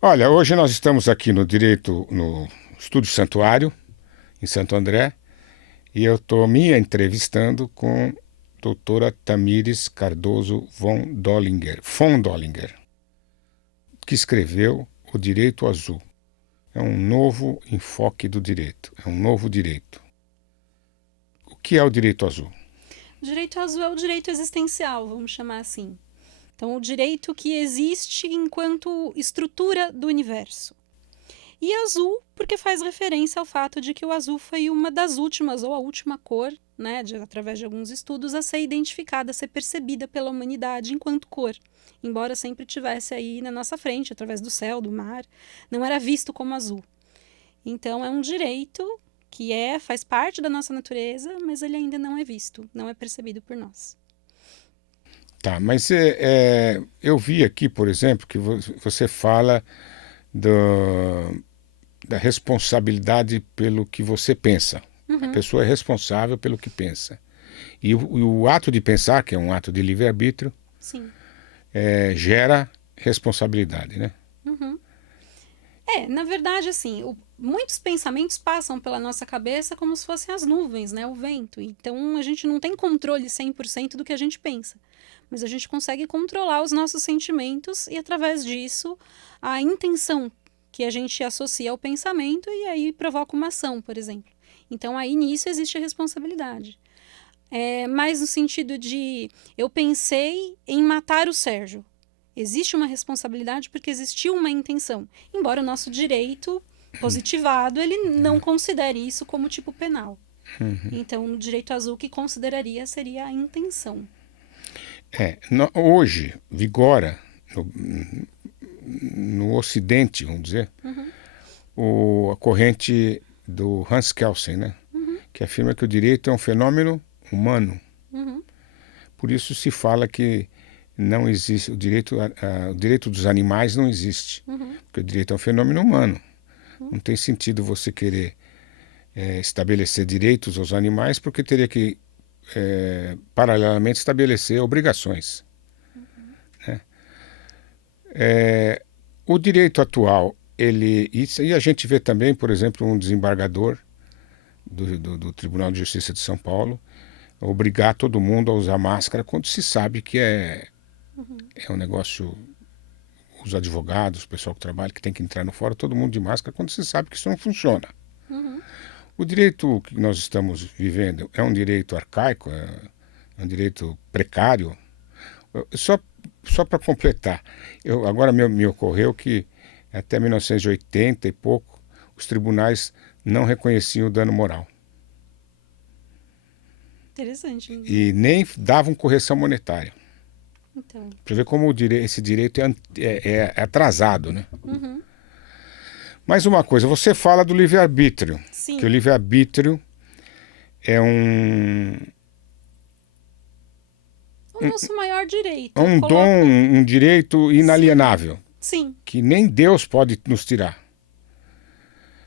Olha, hoje nós estamos aqui no Direito, no Estúdio Santuário, em Santo André, e eu estou me entrevistando com a doutora Tamires Cardoso von Dollinger, que escreveu O Direito Azul. É um novo enfoque do direito, é um novo direito. O que é o direito azul? O direito azul é o direito existencial, vamos chamar assim. Então, o direito que existe enquanto estrutura do universo. E azul, porque faz referência ao fato de que o azul foi uma das últimas, ou a última cor, né, através de alguns estudos, a ser identificada, a ser percebida pela humanidade enquanto cor. Embora sempre tivesse aí na nossa frente, através do céu, do mar, não era visto como azul. Então, é um direito que faz parte da nossa natureza, mas ele ainda não é visto, não é percebido por nós. Tá, mas eu vi aqui, por exemplo, que você fala do, da responsabilidade pelo que você pensa. A Uhum, pessoa é responsável pelo que pensa. E o ato de pensar, que é um ato de livre-arbítrio, sim. gera responsabilidade, né? Uhum. Na verdade, assim, muitos pensamentos passam pela nossa cabeça como se fossem as nuvens, né? O vento. Então, a gente não tem controle 100% do que a gente pensa. Mas a gente consegue controlar os nossos sentimentos e, através disso, a intenção que a gente associa ao pensamento e aí provoca uma ação, por exemplo. Então, aí nisso existe a responsabilidade. Mais no sentido de eu pensei em matar o Sérgio. Existe uma responsabilidade porque existiu uma intenção. Embora o nosso direito positivado, ele não considere isso como tipo penal. Então, o direito azul que consideraria seria a intenção. Hoje vigora no Ocidente, vamos dizer, Uhum, a corrente do Hans Kelsen, né? uhum, Que afirma que o direito é um fenômeno humano. uhum, Por isso se fala que não existe o direito dos animais não existe, uhum, porque o direito é um fenômeno humano. uhum, Não tem sentido você querer estabelecer direitos aos animais, porque teria que paralelamente estabelecer obrigações. uhum. O direito atual, isso e a gente vê também, por exemplo, um desembargador do Tribunal de Justiça de São Paulo obrigar todo mundo a usar máscara quando se sabe que Uhum, é um negócio, os advogados, o pessoal que trabalha, que tem que entrar no fórum, todo mundo de máscara, quando se sabe que isso não funciona. uhum. O direito que nós estamos vivendo é um direito arcaico, é um direito precário. Só, só para completar, agora me ocorreu que até 1980 e pouco, os tribunais não reconheciam o dano moral Interessante. e nem davam correção monetária. Então. Para ver como esse direito é atrasado, né? Uhum. Mais uma coisa, você fala do livre-arbítrio, que o Sim. livre-arbítrio é um, O nosso maior é direito. Eu um dom, coloco. um direito Sim. inalienável, Sim. que nem Deus pode nos tirar.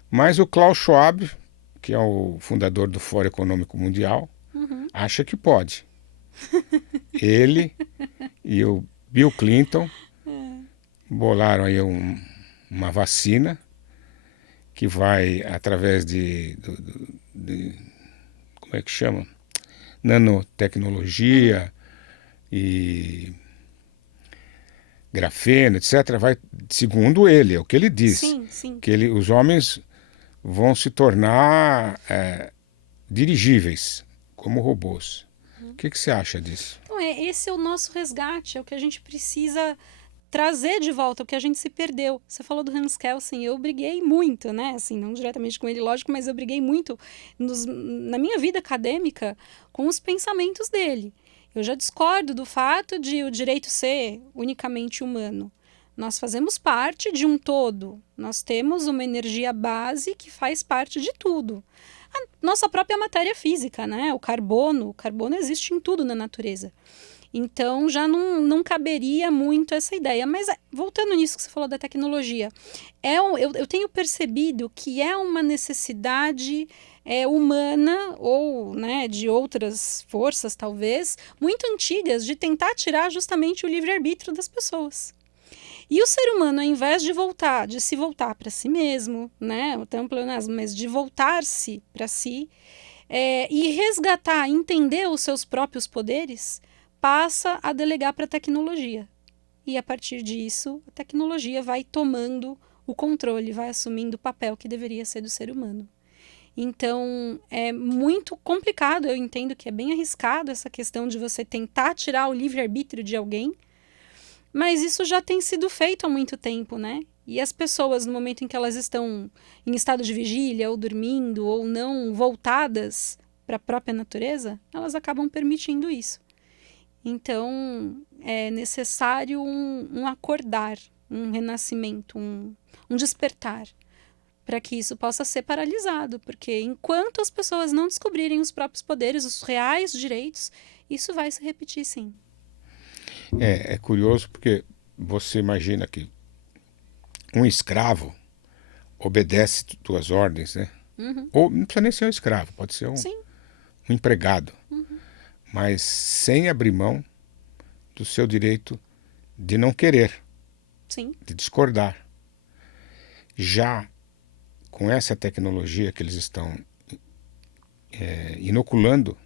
Mas o Klaus Schwab, que é o fundador do Fórum Econômico Mundial, Uhum. acha que pode. Ele e o Bill Clinton É. bolaram aí uma vacina que vai através de como é que chama? Uhum. Nanotecnologia e grafeno, etc. Vai, segundo ele, é o que ele diz, Sim, sim. que os homens vão se tornar dirigíveis como robôs. O que você acha disso? Então, esse é o nosso resgate, é o que a gente precisa trazer de volta, o que a gente se perdeu. Você falou do Hans Kelsen, eu briguei muito, né? Assim, não diretamente com ele, lógico, mas eu briguei muito na minha vida acadêmica com os pensamentos dele. Eu já discordo do fato de o direito ser unicamente humano. Nós fazemos parte de um todo. Nós temos uma energia base que faz parte de tudo. A nossa própria matéria física, né? O carbono existe em tudo na natureza. Então já não caberia muito essa ideia. Mas voltando nisso que você falou da tecnologia, eu tenho percebido que é uma necessidade humana ou né, de outras forças, talvez, muito antigas, de tentar tirar justamente o livre-arbítrio das pessoas. E o ser humano, ao invés de se voltar para si mesmo, né, o pleonasmo, mas de voltar-se para si, e resgatar, entender os seus próprios poderes, passa a delegar para a tecnologia. E a partir disso, a tecnologia vai tomando o controle, vai assumindo o papel que deveria ser do ser humano. Então, é muito complicado, eu entendo que é bem arriscado essa questão de você tentar tirar o livre-arbítrio de alguém, mas isso já tem sido feito há muito tempo, né? E as pessoas, no momento em que elas estão em estado de vigília, ou dormindo, ou não voltadas para a própria natureza, elas acabam permitindo isso. Então, é necessário um acordar, um renascimento, um despertar, para que isso possa ser paralisado, porque enquanto as pessoas não descobrirem os próprios poderes, os reais direitos, isso vai se repetir, sim. É curioso porque você imagina que um escravo obedece tuas ordens, né? Uhum. Ou não precisa nem ser um escravo, pode ser um Sim. empregado, Uhum. mas sem abrir mão do seu direito de não querer, Sim. de discordar. Já com essa tecnologia que eles estão inoculando,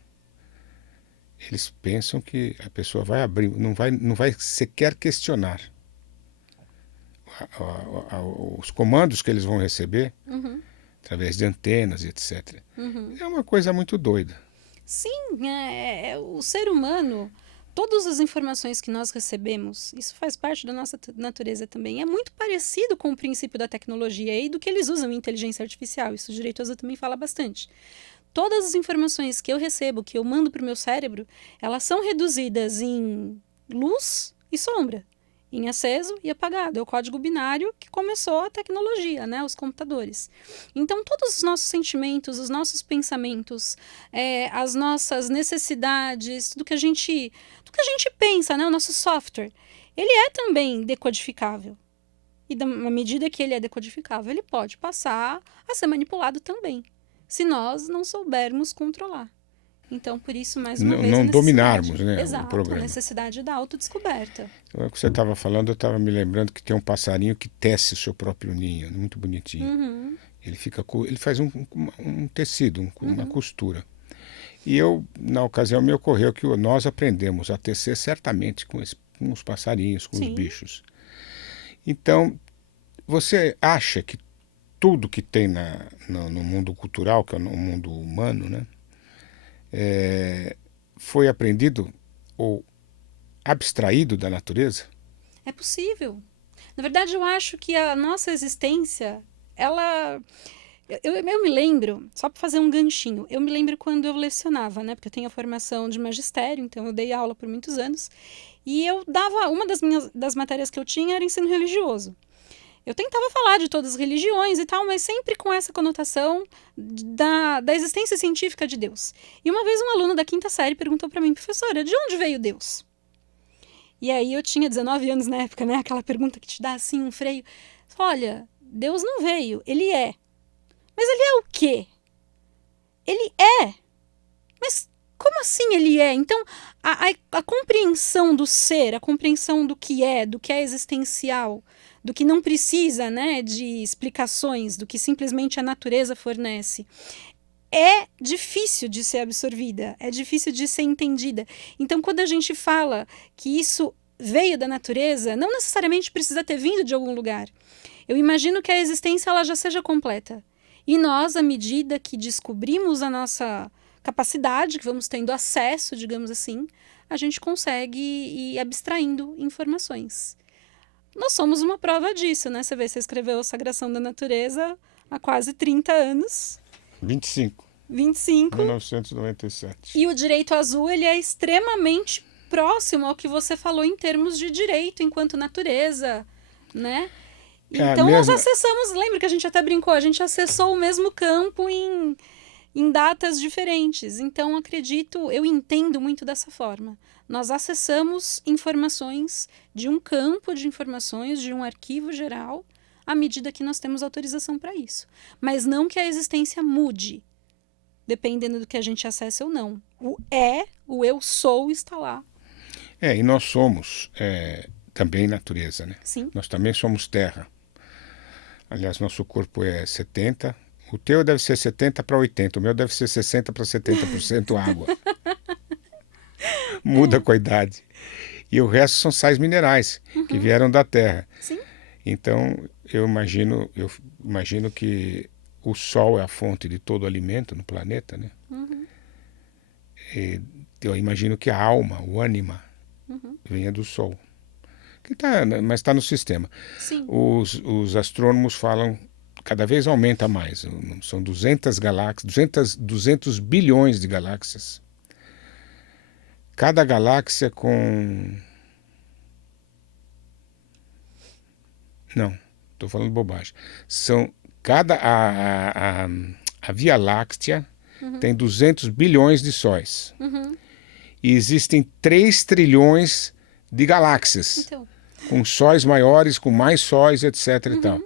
eles pensam que a pessoa vai abrir, não vai sequer questionar os comandos que eles vão receber Uhum. através de antenas e etc. Uhum. É uma coisa muito doida. Sim, o ser humano, todas as informações que nós recebemos, isso faz parte da nossa natureza também, é muito parecido com o princípio da tecnologia e do que eles usam em inteligência artificial. Isso o Direito Azul também fala bastante. Todas as informações que eu recebo, que eu mando para o meu cérebro, elas são reduzidas em luz e sombra, em aceso e apagado. É o código binário que começou a tecnologia, né? Os computadores. Então, todos os nossos sentimentos, os nossos pensamentos, as nossas necessidades, tudo que a gente pensa, né? O nosso software, ele é também decodificável. E na medida que ele é decodificável, ele pode passar a ser manipulado também, se nós não soubermos controlar. Então, por isso, mais uma vez, a Não dominarmos, necessidade. né, o Exato, a programa. necessidade da autodescoberta. O que você estava falando, eu estava me lembrando que tem um passarinho que tece o seu próprio ninho, muito bonitinho. Uhum. Ele faz um tecido, uma Uhum. costura. E na ocasião, me ocorreu que nós aprendemos a tecer certamente com os passarinhos, com os Sim. bichos. Então, você acha que tudo que tem no mundo cultural, que é no mundo humano, né, foi aprendido ou abstraído da natureza? É possível. Na verdade, eu acho que a nossa existência, ela. Eu me lembro, só para fazer um ganchinho, eu me lembro quando eu lecionava, né? Porque eu tenho a formação de magistério, então eu dei aula por muitos anos. E eu dava. Uma das matérias que eu tinha era ensino religioso. Eu tentava falar de todas as religiões e tal, mas sempre com essa conotação da existência científica de Deus. E uma vez um aluno da quinta série perguntou para mim, professora, de onde veio Deus? E aí eu tinha 19 anos na época, né? Aquela pergunta que te dá assim um freio. Olha, Deus não veio, ele é. Mas ele é o quê? Ele é. Mas como assim ele é? Então, a compreensão do ser, a compreensão do que é existencial, do que não precisa, né, de explicações, do que simplesmente a natureza fornece, é difícil de ser absorvida, é difícil de ser entendida. Então, quando a gente fala que isso veio da natureza, não necessariamente precisa ter vindo de algum lugar. Eu imagino que a existência ela já seja completa. E nós, à medida que descobrimos a nossa capacidade, que vamos tendo acesso, digamos assim, a gente consegue ir abstraindo informações. Nós somos uma prova disso, né? Você vê, você escreveu Sagração da Natureza há quase 30 anos. 25. 25. 1997. E o Direito Azul, ele é extremamente próximo ao que você falou em termos de direito enquanto natureza, né? Então nós acessamos, lembra que a gente até brincou, a gente acessou o mesmo campo em datas diferentes. Então acredito, eu entendo muito dessa forma. Nós acessamos informações de um campo de informações, de um arquivo geral, à medida que nós temos autorização para isso. Mas não que a existência mude, dependendo do que a gente acessa ou não. O eu sou está lá. E nós somos também natureza, né? Sim. Nós também somos terra. Aliás, nosso corpo é 70. O teu deve ser 70 para 80. O meu deve ser 60 para 70% água. Muda com a idade. E o resto são sais minerais que vieram da terra. Sim. Então, eu imagino que o sol é a fonte de todo alimento no planeta, né? E eu imagino que a alma, o ânima, venha do sol. Mas está no sistema. Sim. Os astrônomos falam, cada vez aumenta mais. São 200 galáxias, 200 bilhões de galáxias. Cada galáxia com... Não, estou falando bobagem. A Via Láctea tem 200 bilhões de sóis. E existem 3 trilhões de galáxias. Então. Com sóis maiores, com mais sóis, etc. e tal.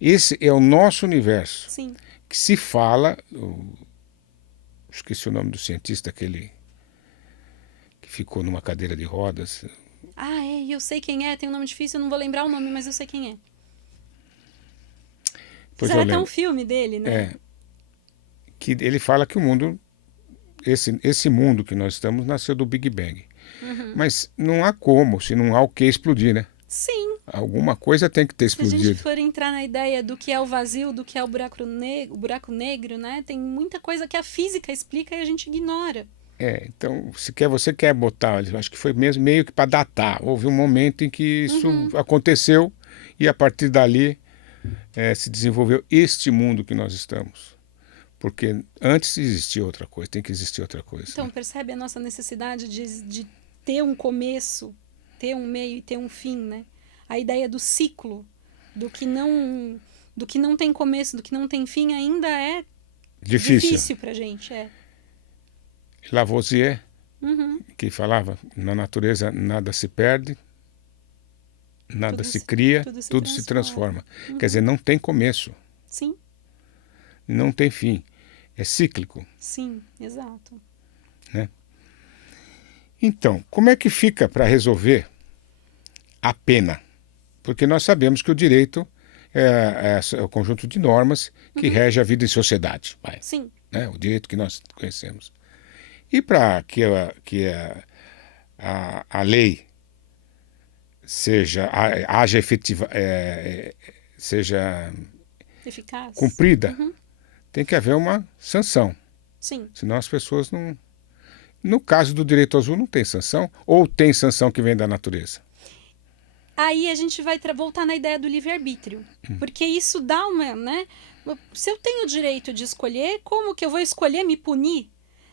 Esse é o nosso universo. Sim. Que se fala... Esqueci o nome do cientista, aquele que ficou numa cadeira de rodas. Ah, eu sei quem é. Tem um nome difícil, eu não vou lembrar o nome, mas eu sei quem é. Fizeram até um filme dele, né? Que ele fala que o mundo... Esse mundo que nós estamos nasceu do Big Bang. Mas não há como, se não há o que explodir, né? Sim. Alguma coisa tem que ter Se a gente explodido. for entrar na ideia do que é o vazio, do que é o buraco negro, né? Tem muita coisa que a física explica e a gente ignora. Então, você quer botar, eu acho que foi mesmo meio que para datar. Houve um momento em que isso aconteceu e a partir dali se desenvolveu este mundo que nós estamos. Porque antes existia outra coisa, tem que existir outra coisa. Então, né? percebe a nossa necessidade de ter um começo, ter um meio e ter um fim, né? A ideia do ciclo, do que não tem começo, do que não tem fim, ainda é difícil pra gente. Lavoisier, que falava, na natureza nada se perde, nada se cria, tudo se transforma. Quer dizer, não tem começo. Sim. Não tem fim. É cíclico. Sim, exato. Né? Então, como é que fica para resolver a pena? Porque nós sabemos que o direito é o conjunto de normas que rege a vida em sociedade. Sim. Né? O direito que nós conhecemos. E para que a lei haja efetiva, seja eficaz, cumprida, tem que haver uma sanção. Sim. Senão as pessoas não... No caso do direito azul não tem sanção, ou tem sanção que vem da natureza? Aí a gente vai voltar na ideia do livre-arbítrio. Porque isso dá uma, né? Se eu tenho o direito de escolher, como que eu vou escolher me punir?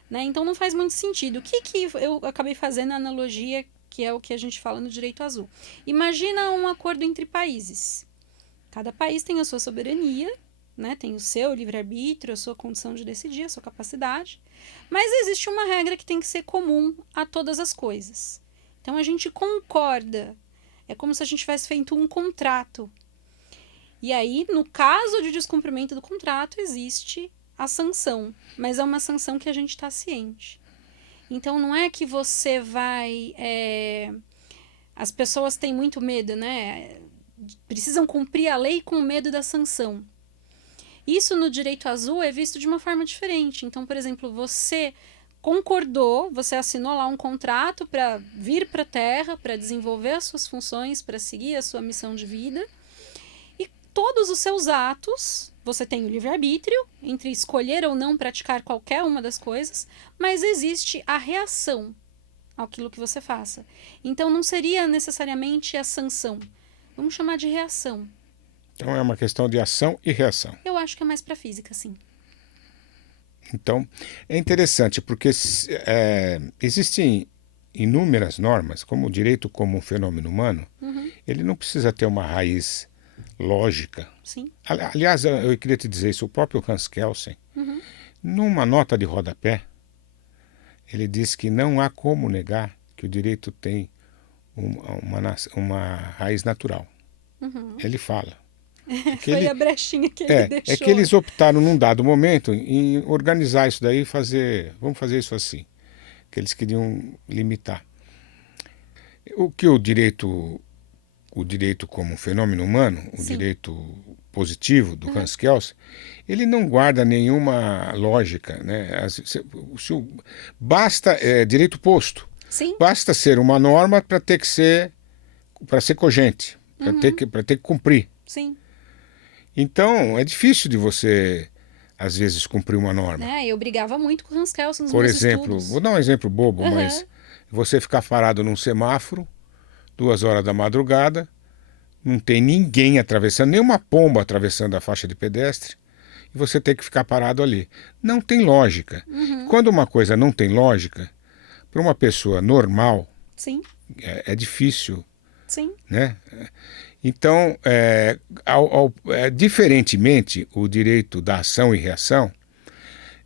Né? Então não faz muito sentido. O que eu acabei fazendo a analogia, que é o que a gente fala no direito azul? Imagina um acordo entre países. Cada país tem a sua soberania, né? Tem o seu livre-arbítrio, a sua condição de decidir, a sua capacidade. Mas existe uma regra que tem que ser comum a todas as coisas. Então a gente concorda. É como se a gente tivesse feito um contrato. E aí, no caso de descumprimento do contrato, existe a sanção. Mas é uma sanção que a gente está ciente. Então não é que você vai... As pessoas têm muito medo, né? Precisam cumprir a lei com medo da sanção. Isso no direito azul é visto de uma forma diferente. Então, por exemplo, você concordou, você assinou lá um contrato para vir para a Terra, para desenvolver as suas funções, para seguir a sua missão de vida. E todos os seus atos, você tem o livre-arbítrio entre escolher ou não praticar qualquer uma das coisas, mas existe a reação àquilo que você faça. Então, não seria necessariamente a sanção. Vamos chamar de reação. Então é uma questão de ação e reação. Eu acho que é mais para física, sim. Então, é interessante, porque existem inúmeras normas, como o direito como um fenômeno humano, ele não precisa ter uma raiz lógica. Sim. Aliás, eu queria te dizer isso, o próprio Hans Kelsen, numa nota de rodapé, ele diz que não há como negar que o direito tem uma raiz natural. Ele fala. Foi a brechinha que ele deixou. É que eles optaram num dado momento em organizar isso daí e vamos fazer isso assim, que eles queriam limitar. O que o direito o direito como um fenômeno humano, o Sim. direito positivo do Hans Kelsen, ele não guarda nenhuma lógica, né? Basta direito posto, Sim. basta ser uma norma para ser cogente, para ter que cumprir. Sim. Então é difícil de você às vezes cumprir uma norma. Eu brigava muito com o Hans Kelsen nos Por meus exemplo, estudos. vou dar um exemplo bobo, Aham. mas você ficar parado num semáforo 2 horas da madrugada, não tem ninguém atravessando, nenhuma pomba atravessando a faixa de pedestre, e você tem que ficar parado ali. Não tem lógica. Quando uma coisa não tem lógica, para uma pessoa normal, Sim. é difícil, Sim. né? Então, diferentemente, o direito da ação e reação,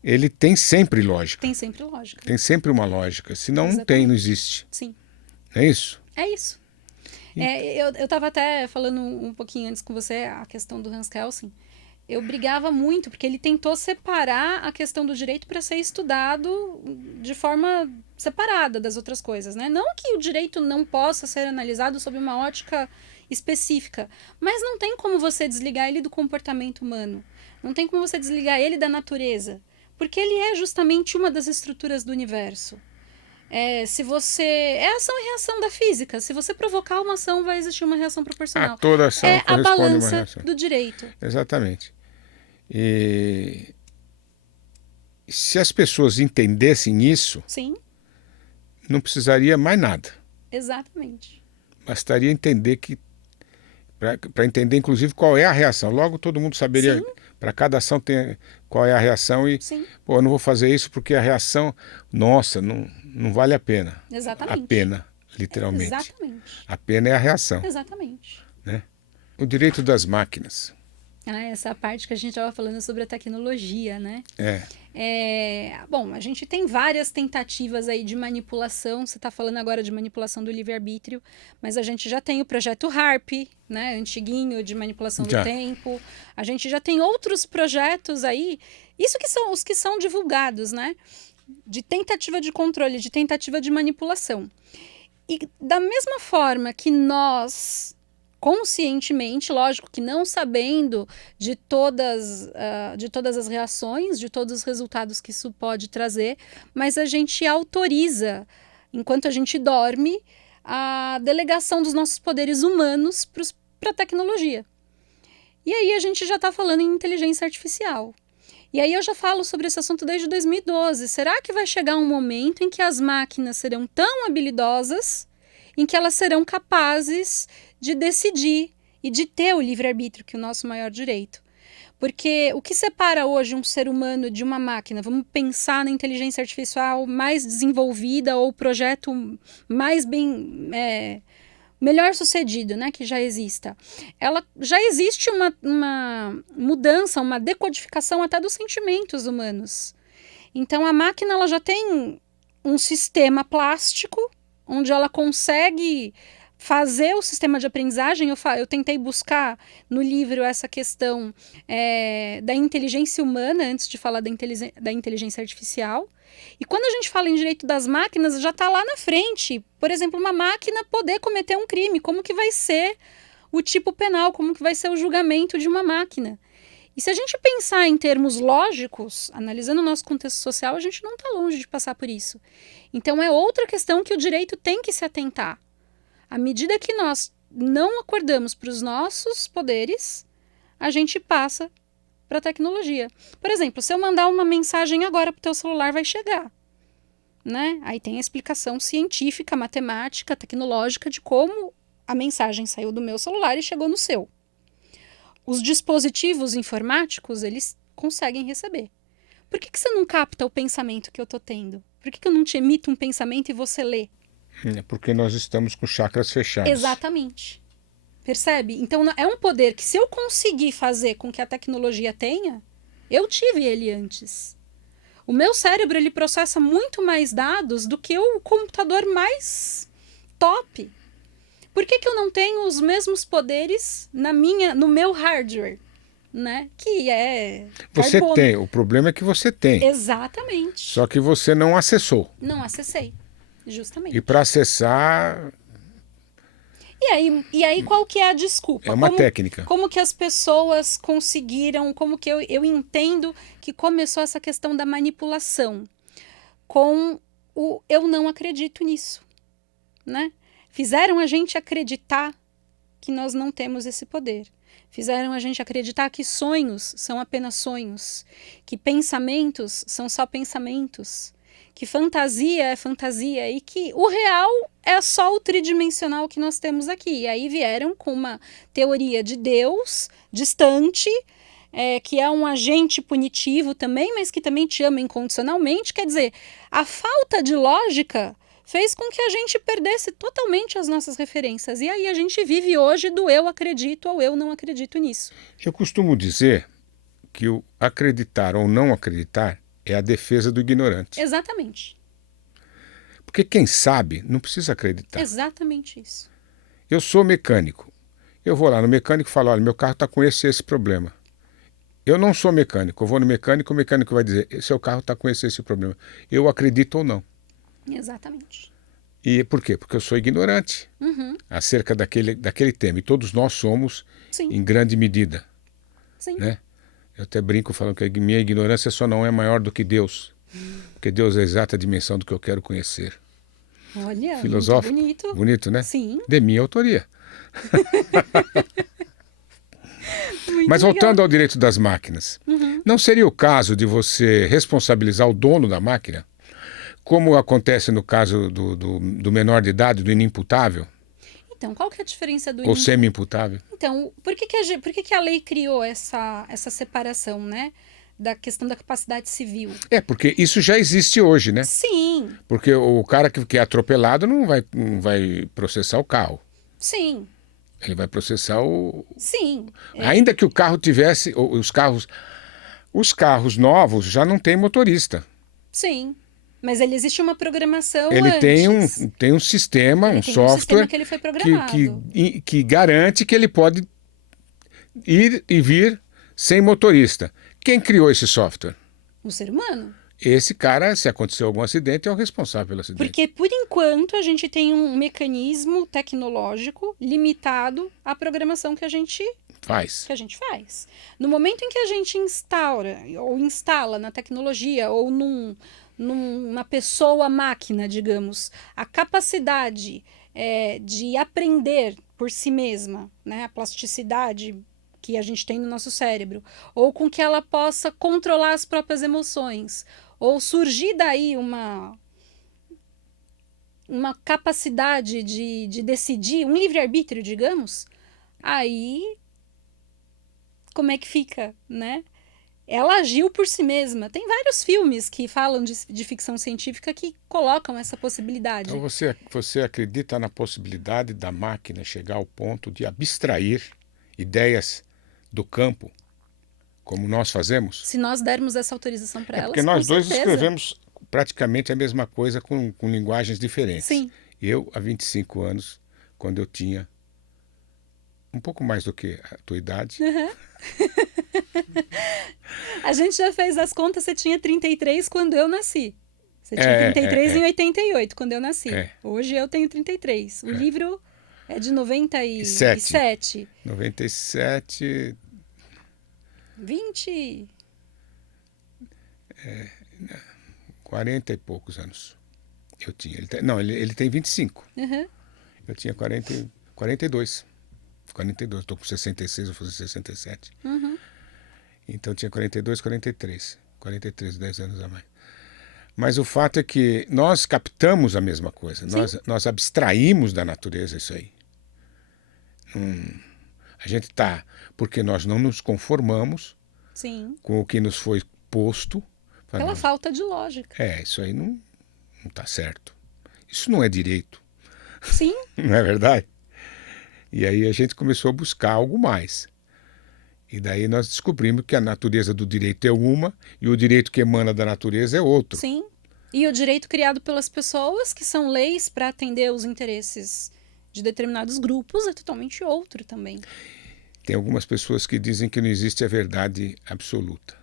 ele tem sempre lógica. Tem sempre lógica. Tem sempre uma lógica. Senão não tem, Exatamente. não existe. Sim. Não é isso? É isso. Eu estava até falando um pouquinho antes com você a questão do Hans Kelsen. Eu brigava muito, porque ele tentou separar a questão do direito para ser estudado de forma separada das outras coisas, né? Não que o direito não possa ser analisado sob uma ótica específica, mas não tem como você desligar ele do comportamento humano. Não tem como você desligar ele da natureza, porque ele é justamente uma das estruturas do universo. Se você... É ação e reação da física. Se você provocar uma ação, vai existir uma reação proporcional. Toda ação É a corresponde a uma balança reação. do direito. Exatamente. E se as pessoas entendessem isso, Sim, não precisaria mais nada. exatamente. Bastaria entender que, para entender inclusive qual é a reação. Logo todo mundo saberia, Sim. para cada ação tem qual é a reação e, Sim, pô, eu não vou fazer isso porque a reação, nossa, não vale a pena. exatamente. A pena, literalmente. Exatamente. A pena é a reação. Exatamente. Né? O direito das máquinas. Essa parte que a gente estava falando sobre a tecnologia, né? Bom, a gente tem várias tentativas aí de manipulação. Você está falando agora de manipulação do livre-arbítrio, mas a gente já tem o projeto HARP, né? Antiguinho, de manipulação do tempo. A gente já tem outros projetos aí, isso que são os que são divulgados, né? De tentativa de controle, de tentativa de manipulação. E da mesma forma que nós... conscientemente, lógico que não sabendo de todas as reações, de todos os resultados que isso pode trazer, mas a gente autoriza, enquanto a gente dorme, a delegação dos nossos poderes humanos para a tecnologia. E aí a gente já está falando em inteligência artificial. E aí eu já falo sobre esse assunto desde 2012. Será que vai chegar um momento em que as máquinas serão tão habilidosas, em que elas serão capazes de decidir e de ter o livre-arbítrio, que é o nosso maior direito? Porque o que separa hoje um ser humano de uma máquina? Vamos pensar na inteligência artificial mais desenvolvida ou o projeto mais bem... melhor sucedido, né, que já exista. Ela já existe uma mudança, uma decodificação até dos sentimentos humanos. Então a máquina ela já tem um sistema plástico onde ela consegue fazer o sistema de aprendizagem. Eu tentei buscar no livro essa questão da inteligência humana antes de falar da inteligência artificial. E quando a gente fala em direito das máquinas, já está lá na frente. Por exemplo, uma máquina poder cometer um crime. Como que vai ser o tipo penal? Como que vai ser o julgamento de uma máquina? E se a gente pensar em termos lógicos, analisando o nosso contexto social, a gente não está longe de passar por isso. Então, é outra questão que o direito tem que se atentar. À medida que nós não acordamos para os nossos poderes, a gente passa para a tecnologia. Por exemplo, se eu mandar uma mensagem agora para o teu celular, vai chegar. Né? Aí tem a explicação científica, matemática, tecnológica de como a mensagem saiu do meu celular e chegou no seu. Os dispositivos informáticos, eles conseguem receber. Por que você não capta o pensamento que eu estou tendo? Por que eu não te emito um pensamento e você lê? É porque nós estamos com chakras fechados. Exatamente. Percebe? Então é um poder que, se eu conseguir fazer com que a tecnologia tenha, eu tive ele antes. O meu cérebro ele processa muito mais dados do que o computador mais top. Por que eu não tenho os mesmos poderes no meu hardware? Né? Que é Você carbono. tem, o problema é que você tem. Exatamente. Só que você não acessou. Não acessei, justamente. E para acessar... E aí qual que é a desculpa? É uma técnica. Como que as pessoas conseguiram, como que eu entendo que começou essa questão da manipulação com o eu não acredito nisso, né? Fizeram a gente acreditar que nós não temos esse poder. Fizeram a gente acreditar que sonhos são apenas sonhos, que pensamentos são só pensamentos, que fantasia é fantasia e que o real é só o tridimensional que nós temos aqui. E aí vieram com uma teoria de Deus distante, que é um agente punitivo também, mas que também te ama incondicionalmente. Quer dizer, a falta de lógica fez com que a gente perdesse totalmente as nossas referências. E aí a gente vive hoje do eu acredito ou eu não acredito nisso. Eu costumo dizer que o acreditar ou não acreditar é a defesa do ignorante. Exatamente. Porque quem sabe não precisa acreditar. Exatamente isso. Eu sou mecânico. Eu vou lá no mecânico e falo, olha, meu carro está com esse problema. Eu não sou mecânico. Eu vou no mecânico, o mecânico vai dizer, seu carro está com esse problema. Eu acredito ou não. Exatamente. E por quê? Porque eu sou ignorante acerca daquele tema. E todos nós somos, Sim. em grande medida. Sim. Né? Eu até brinco falando que a minha ignorância só não é maior do que Deus. Porque Deus é a exata dimensão do que eu quero conhecer. Olha, Filosófico. muito bonito. Bonito, né? Sim. De minha autoria. Muito Mas legal. voltando ao direito das máquinas, não seria o caso de você responsabilizar o dono da máquina? Como acontece no caso do menor de idade, do inimputável? Então, qual que é a diferença do Ou semi-imputável? Então, por que a lei criou essa separação, né? Da questão da capacidade civil? Porque isso já existe hoje, né? Sim, Porque o cara que é atropelado não vai processar o carro. sim, Ele vai processar o... sim. Ainda que o carro tivesse... Os carros novos já não têm motorista. Sim. Mas existe uma programação Ele antes. tem um sistema, Ele um tem software sistema que ele foi programado. que garante que ele pode ir e vir sem motorista. Quem criou esse software? O ser humano. Esse cara, se acontecer algum acidente, é o responsável pelo acidente. Porque, por enquanto, a gente tem um mecanismo tecnológico limitado à programação que a gente faz. No momento em que a gente instaura ou instala na tecnologia ou numa pessoa-máquina, digamos, a capacidade de aprender por si mesma, né, a plasticidade que a gente tem no nosso cérebro, ou com que ela possa controlar as próprias emoções, ou surgir daí uma capacidade de decidir, um livre-arbítrio, digamos, aí como é que fica, né? Ela agiu por si mesma. Tem vários filmes que falam de ficção científica que colocam essa possibilidade. Então você acredita na possibilidade da máquina chegar ao ponto de abstrair ideias do campo, como nós fazemos? Se nós dermos essa autorização para elas, porque nós dois certeza. escrevemos praticamente a mesma coisa com linguagens diferentes. Sim. Eu, há 25 anos, quando eu tinha um pouco mais do que a tua idade. A gente já fez as contas, você tinha 33 quando eu nasci. Você tinha 33 em 88, quando eu nasci. Hoje eu tenho 33. O livro é de 97. 97... 20... 40 e poucos anos eu tinha. Ele tem 25. Eu tinha 42. 42, estou com 66, vou fazer 67. Então eu tinha 42, 43. 43, 10 anos a mais. Mas o fato é que nós captamos a mesma coisa. Nós abstraímos da natureza isso aí. A gente está... Porque nós não nos conformamos com o que nos foi posto. Pela falta de lógica. Isso aí não está certo. Isso não é direito. Sim. Não é verdade? E aí a gente começou a buscar algo mais. E daí nós descobrimos que a natureza do direito é uma e o direito que emana da natureza é outro. Sim. E o direito criado pelas pessoas, que são leis para atender os interesses de determinados grupos, é totalmente outro também. Tem algumas pessoas que dizem que não existe a verdade absoluta.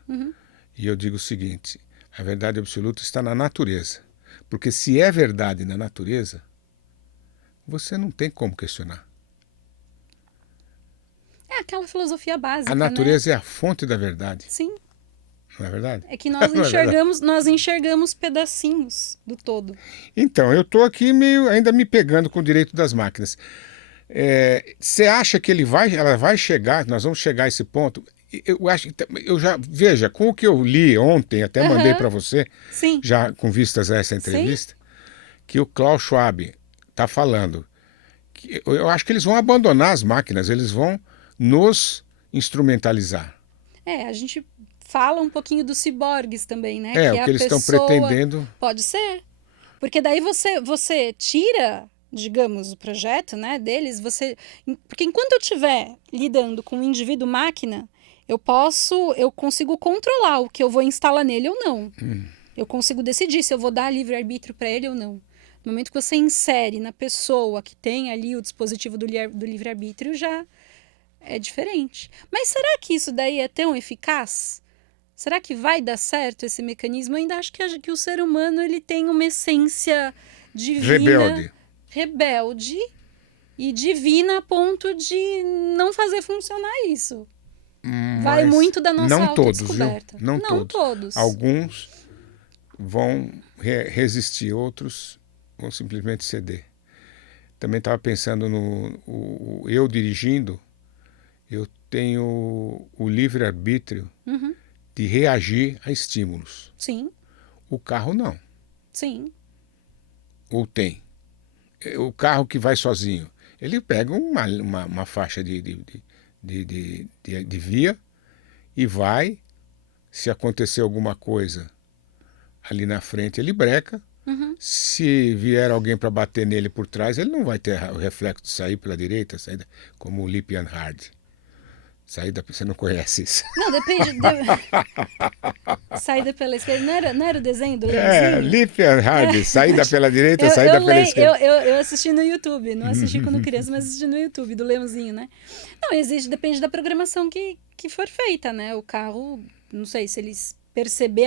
E eu digo o seguinte, a verdade absoluta está na natureza. Porque se é verdade na natureza, você não tem como questionar. aquela filosofia básica, A né? natureza é a fonte da verdade, Sim. não é verdade? É que nós Não é verdade? nós enxergamos pedacinhos do todo. Então, eu estou aqui meio ainda me pegando com o direito das máquinas. Você acha que ela vai chegar, nós vamos chegar a esse ponto? Eu acho que eu já veja com o que eu li ontem, até mandei Aham. para você, Sim. já com vistas a essa Sim. entrevista, que o Klaus Schwab está falando. Eu acho que eles vão abandonar as máquinas, eles vão nos instrumentalizar. A gente fala um pouquinho dos ciborgues também, né? Que O é que a eles estão pessoa. pretendendo. Pode ser. Porque daí você tira, digamos, o projeto, né, deles, porque enquanto eu estiver lidando com o indivíduo máquina, eu consigo controlar o que eu vou instalar nele ou não. Eu consigo decidir se eu vou dar livre-arbítrio para ele ou não. No momento que você insere na pessoa que tem ali o dispositivo do livre-arbítrio, já é diferente. Mas será que isso daí é tão eficaz? Será que vai dar certo esse mecanismo? Eu ainda acho que o ser humano ele tem uma essência divina, rebelde e divina a ponto de não fazer funcionar isso. Vai Mas muito da nossa não todos, viu? autodescoberta. Não Não todos. todos. Alguns vão resistir, outros vão simplesmente ceder. Também estava pensando eu dirigindo, eu tenho o livre-arbítrio Uhum. de reagir a estímulos. Sim, O carro não. sim. Ou tem. O carro que vai sozinho, ele pega uma faixa de via e vai. Se acontecer alguma coisa ali na frente, ele breca. Uhum. Se vier alguém para bater nele por trás, ele não vai ter o reflexo de sair pela direita, como o Lip and Hard. Saída, você não conhece isso. Não, depende. Saída pela esquerda. Não era o desenho do leãozinho? Lip and Hard. Saída pela direita, saída pela esquerda. Eu assisti no YouTube. Não assisti quando criança, mas assisti no YouTube, do leãozinho, né? Não, depende da programação que for feita, né? O carro, não sei, se eles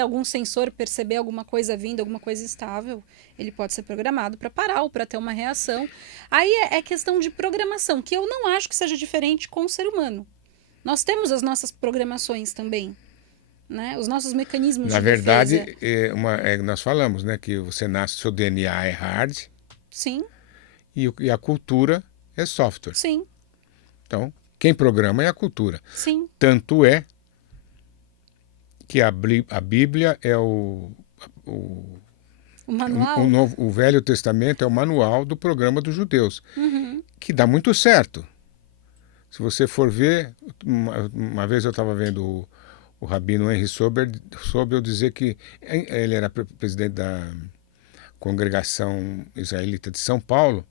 algum sensor perceber alguma coisa vindo, alguma coisa instável, ele pode ser programado para parar ou para ter uma reação. Aí é questão de programação, que eu não acho que seja diferente com o ser humano. Nós temos as nossas programações também, né? Os nossos mecanismos Na de verdade, defesa. nós falamos, né, que você nasce, seu DNA é hard. Sim. E a cultura é software. Sim. Então, quem programa é a cultura. Sim. Tanto é que a Bíblia é o manual. O Velho Testamento é o manual do programa dos judeus, Uhum. que dá muito certo. Se você for ver, uma vez eu estava vendo o rabino Henry Sobel dizer que ele era presidente da congregação israelita de São Paulo,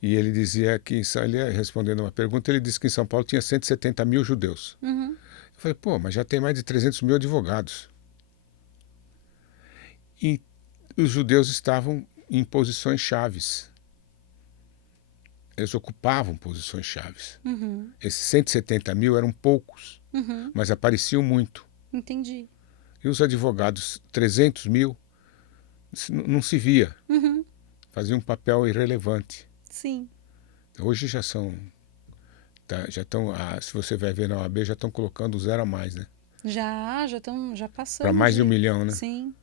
e ele dizia que, ele respondendo uma pergunta, ele disse que em São Paulo tinha 170 mil judeus. Uhum. Eu falei, pô, mas já tem mais de 300 mil advogados. E os judeus estavam em posições chaves. Eles ocupavam posições chaves. Uhum. Esses 170 mil eram poucos, Uhum. mas apareciam muito. Entendi. E os advogados, 300 mil, não se via. Uhum. Faziam um papel irrelevante. Sim. Hoje já são... já estão, se você vai ver na OAB, já estão colocando 0 a mais, né? Já passamos. Para mais de 1 milhão, né? Sim.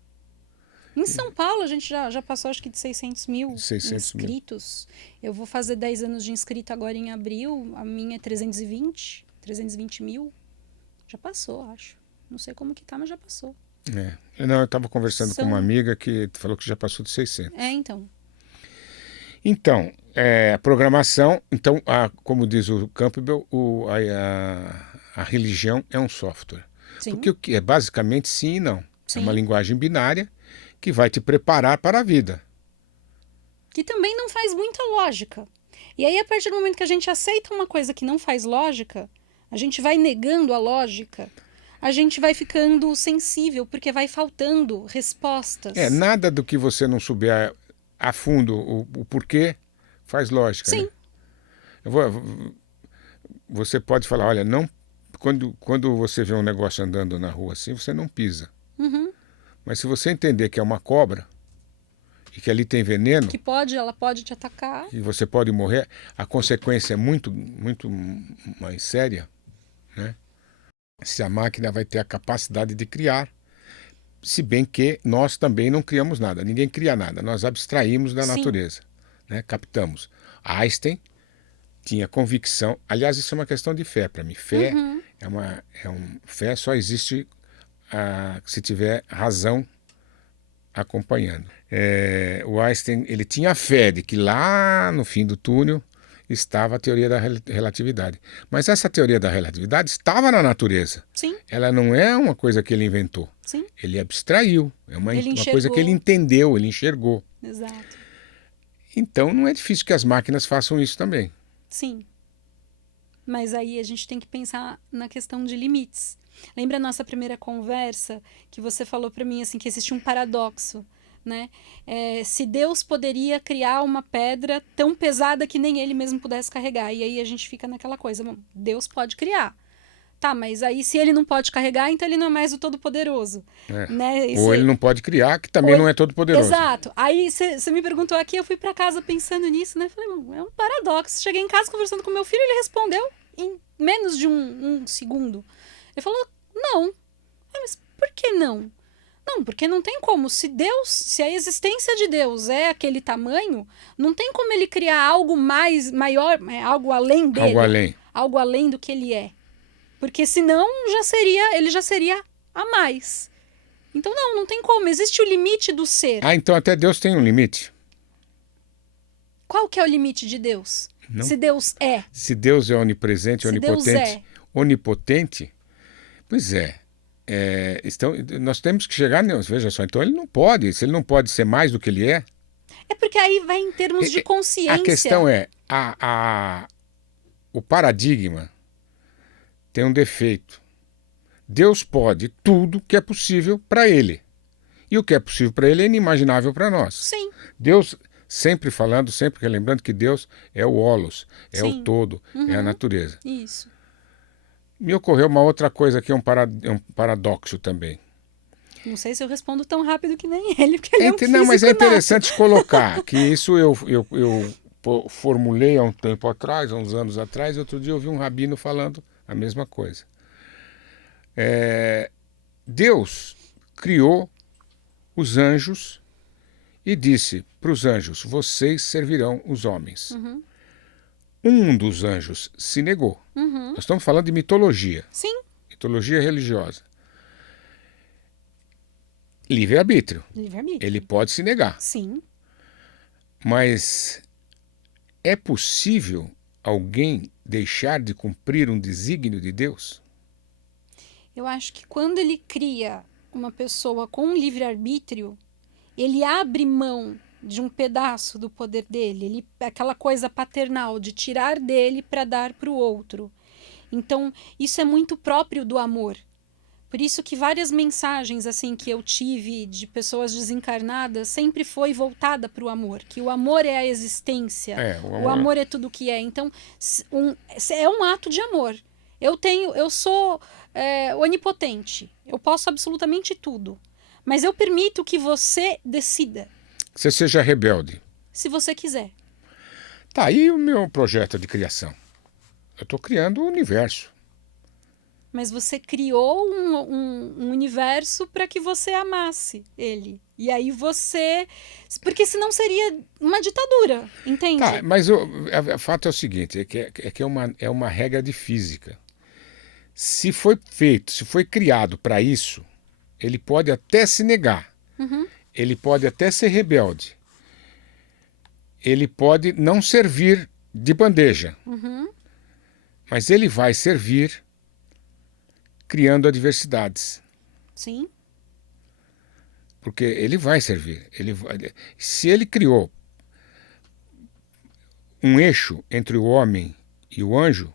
Em São Paulo, a gente já passou, acho que de 600 mil inscritos. Eu vou fazer 10 anos de inscrito agora em abril. A minha é 320 mil. Já passou, acho. Não sei como que tá, mas já passou. Não, eu estava conversando com uma amiga que falou que já passou de 600. Então. Então, a programação, então, como diz o Campbell, a religião é um software. Sim. Porque é basicamente sim e não. Sim. É uma linguagem binária que vai te preparar para a vida. Que também não faz muita lógica. E aí, a partir do momento que a gente aceita uma coisa que não faz lógica, a gente vai negando a lógica, a gente vai ficando sensível, porque vai faltando respostas. Nada do que você não souber a fundo o porquê faz lógica. Sim. Né? Você pode falar, olha, não, quando você vê um negócio andando na rua assim, você não pisa. Uhum. Mas se você entender que é uma cobra e que ali tem veneno, que ela pode te atacar, e você pode morrer, a consequência é muito, muito mais séria. né? Se a máquina vai ter a capacidade de criar, se bem que nós também não criamos nada, ninguém cria nada, nós abstraímos da Sim. natureza, né? Captamos. Einstein tinha convicção, aliás, isso é uma questão de fé para mim. Fé Uhum. fé só existe se tiver razão acompanhando. O Einstein ele tinha fé de que lá no fim do túnel estava a teoria da relatividade. Mas essa teoria da relatividade estava na natureza. Sim, Ela não é uma coisa que ele inventou. sim. Ele abstraiu. É Ele uma coisa que ele enxergou. entendeu, ele enxergou. Exato. Então não é difícil que as máquinas façam isso também. Sim. Mas aí a gente tem que pensar na questão de limites. Lembra a nossa primeira conversa que você falou para mim assim que existe um paradoxo, né? Se Deus poderia criar uma pedra tão pesada que nem ele mesmo pudesse carregar. E aí a gente fica naquela coisa, bom, Deus pode criar. Tá, mas aí se ele não pode carregar, então ele não é mais o Todo-Poderoso, É. né? Ou ele não pode criar, que também Ou não ele- é todo poderoso. Exato. Aí você me perguntou aqui, eu fui para casa pensando nisso, né? Falei, é um paradoxo. Cheguei em casa conversando com meu filho, ele respondeu em menos de um segundo. Ele falou, não. Mas por que não? Não, porque não tem como. Se a existência de Deus é aquele tamanho, não tem como ele criar algo mais, maior, algo além dele. Algo além. Algo além do que ele é. Porque senão ele já seria a mais. Então não tem como. Existe o limite do ser. Então até Deus tem um limite. Qual que é o limite de Deus? Não. Se Deus é. Se Deus é onipresente, Se Deus onipotente, é. onipotente, pois nós temos que chegar nisso. Veja só, então ele não pode. Se ele não pode ser mais do que ele é. É porque aí vai em termos de consciência. A questão é, o paradigma tem um defeito. Deus pode tudo que é possível para ele. E o que é possível para ele é inimaginável para nós. Sim. Deus, sempre falando, sempre relembrando que Deus é o holos, é Sim. o todo, é a natureza. Isso. Me ocorreu uma outra coisa que é um paradoxo também. Não sei se eu respondo tão rápido que nem ele, porque ele é um físico Não, mas é nato. interessante colocar que isso eu formulei há um tempo atrás, há uns anos atrás. Outro dia eu ouvi um rabino falando a mesma coisa. Deus criou os anjos e disse para os anjos: vocês servirão os homens. Uhum. Um dos anjos se negou. Uhum. Nós estamos falando de mitologia. Sim. Mitologia religiosa. Livre-arbítrio. Livre-arbítrio. Ele pode se negar. Sim. Mas é possível alguém deixar de cumprir um desígnio de Deus? Eu acho que quando ele cria uma pessoa com um livre-arbítrio, ele abre mão de um pedaço do poder dele, aquela coisa paternal de tirar dele para dar para o outro. Então, isso é muito próprio do amor. Por isso que várias mensagens assim que eu tive de pessoas desencarnadas sempre foi voltada para o amor, que o amor é a existência, o amor é tudo que é. Então, é um ato de amor. Eu sou onipotente, eu posso absolutamente tudo, mas eu permito que você decida. Você seja rebelde. Se você quiser. Tá aí o meu projeto de criação. Eu estou criando o universo. Mas você criou um universo para que você amasse ele. E aí você... Porque senão seria uma ditadura, entende? Tá, mas o fato é o seguinte, é uma regra de física. Se foi criado para isso, ele pode até se negar. Uhum. Ele pode até ser rebelde. Ele pode não servir de bandeja. Uhum. Mas ele vai servir criando adversidades. Sim. Porque ele vai servir. Se ele criou um eixo entre o homem e o anjo,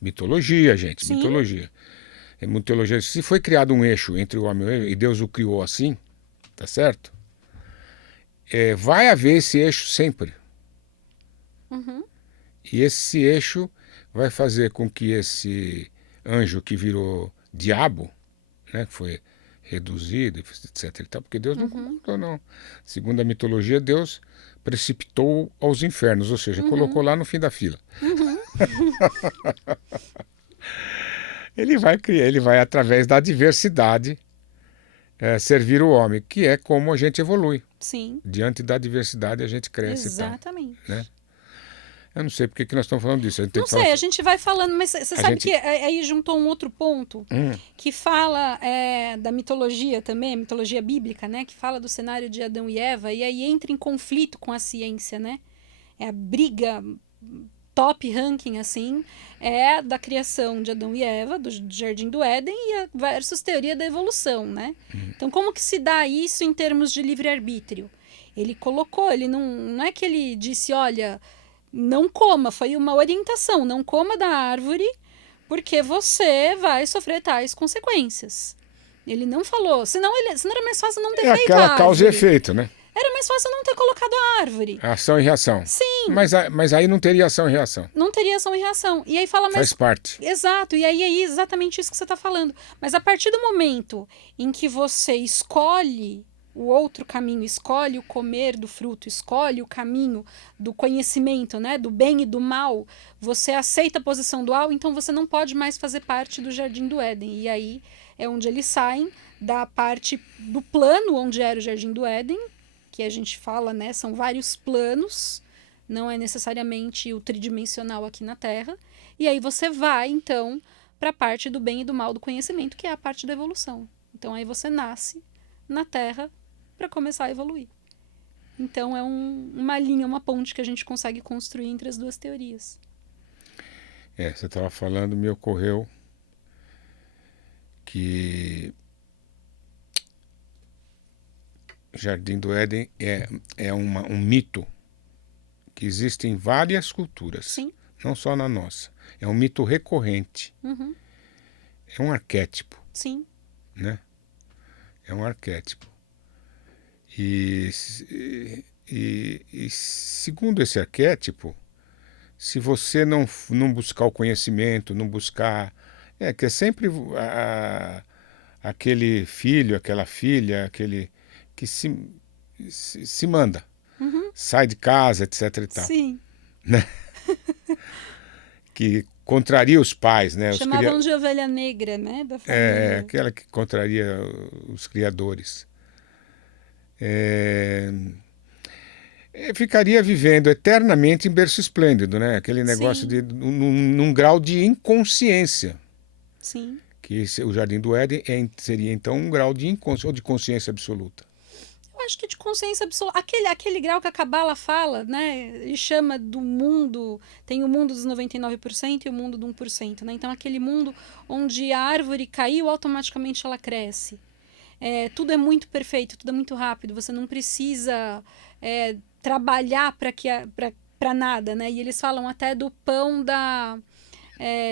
mitologia, gente, Sim. mitologia. Mitologia. Se foi criado um eixo entre o homem e o anjo, e Deus o criou assim, tá certo? Vai haver esse eixo sempre. Uhum. E esse eixo vai fazer com que esse anjo que virou diabo, né, que foi reduzido, etc. E tal, porque Deus não concordou, não. Segundo a mitologia, Deus precipitou aos infernos, ou seja, colocou lá no fim da fila. Ele vai criar, ele vai, através da diversidade, servir o homem, que é como a gente evolui. Sim, Diante da diversidade, a gente cresce e tal, exatamente. né? Eu não sei por que nós estamos falando disso. A gente tem Não que falar. sei, a gente vai falando, mas você A sabe gente. que aí juntou um outro ponto que fala da mitologia também, a mitologia bíblica, né? Que fala do cenário de Adão e Eva, e aí entra em conflito com a ciência, né? É a briga top ranking, assim, é da criação de Adão e Eva, do Jardim do Éden, versus teoria da evolução, né? Então, como que se dá isso em termos de livre-arbítrio? Ele colocou, ele não é que ele disse, olha, não coma, foi uma orientação, não coma da árvore, porque você vai sofrer tais consequências. Ele não falou, senão era mais fácil não ter É feito a aquela causa e árvore. efeito, né? Era mais fácil não ter colocado a árvore. Ação e reação. Sim, Mas aí não teria ação e reação. não teria ação e reação. E aí fala, Faz mas. parte. Exato, e aí é exatamente isso que você está falando. Mas a partir do momento em que você escolhe o outro caminho, escolhe o comer do fruto, escolhe o caminho do conhecimento, né, do bem e do mal, você aceita a posição dual, então você não pode mais fazer parte do Jardim do Éden. E aí é onde eles saem da parte do plano onde era o Jardim do Éden, que a gente fala, né, são vários planos, não é necessariamente o tridimensional aqui na Terra. E aí você vai, então, para a parte do bem e do mal do conhecimento, que é a parte da evolução. Então aí você nasce na Terra para começar a evoluir. Então é uma linha, uma ponte que a gente consegue construir entre as duas teorias. Você estava falando, me ocorreu que Jardim do Éden é um mito que existe em várias culturas, Sim. não só na nossa. É um mito recorrente. Uhum. É um arquétipo, Sim. né? É um arquétipo. E segundo esse arquétipo, se você não buscar o conhecimento, não buscar... que é sempre aquele filho, aquela filha, aquele que se manda, sai de casa, etc e tal. Sim. Né? Que contraria os pais, né? Chamavam de ovelha negra, né? Da família. Aquela que contraria os criadores. Ficaria vivendo eternamente em berço esplêndido, né? Aquele negócio Sim. num grau de inconsciência. Sim. Que o Jardim do Éden seria então um grau de inconsciência ou de consciência absoluta. Eu acho que de consciência absoluta. Aquele grau que a Cabala fala, né? Ele chama do mundo. Tem o mundo dos 99% e o mundo do 1%, né? Então, aquele mundo onde a árvore caiu, automaticamente ela cresce. Tudo é muito perfeito, tudo é muito rápido. Você não precisa trabalhar para nada, né? E eles falam até do pão da...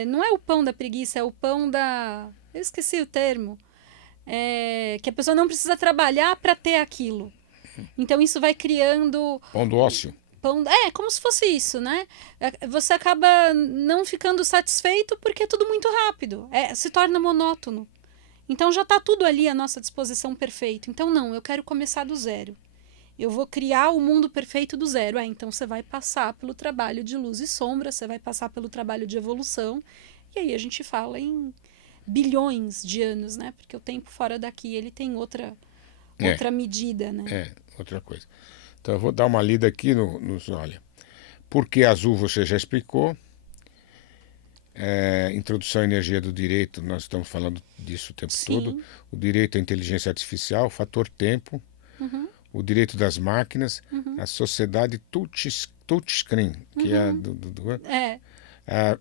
não é o pão da preguiça, é o pão da... Eu esqueci o termo. Que a pessoa não precisa trabalhar para ter aquilo. Então isso vai criando... Pão do ócio. Como se fosse isso, né? Você acaba não ficando satisfeito porque é tudo muito rápido. Se torna monótono. Então já está tudo ali à nossa disposição perfeito. Então não, eu quero começar do zero. Eu vou criar o mundo perfeito do zero. Então você vai passar pelo trabalho de luz e sombra, você vai passar pelo trabalho de evolução. E aí a gente fala em bilhões de anos, né? Porque o tempo fora daqui, ele tem outra medida, né? Outra coisa. Então eu vou dar uma lida aqui olha. Por que azul você já explicou. Introdução à energia do direito, nós estamos falando disso o tempo todo. O direito à inteligência artificial, fator tempo. O direito das máquinas, a sociedade touchscreen, que é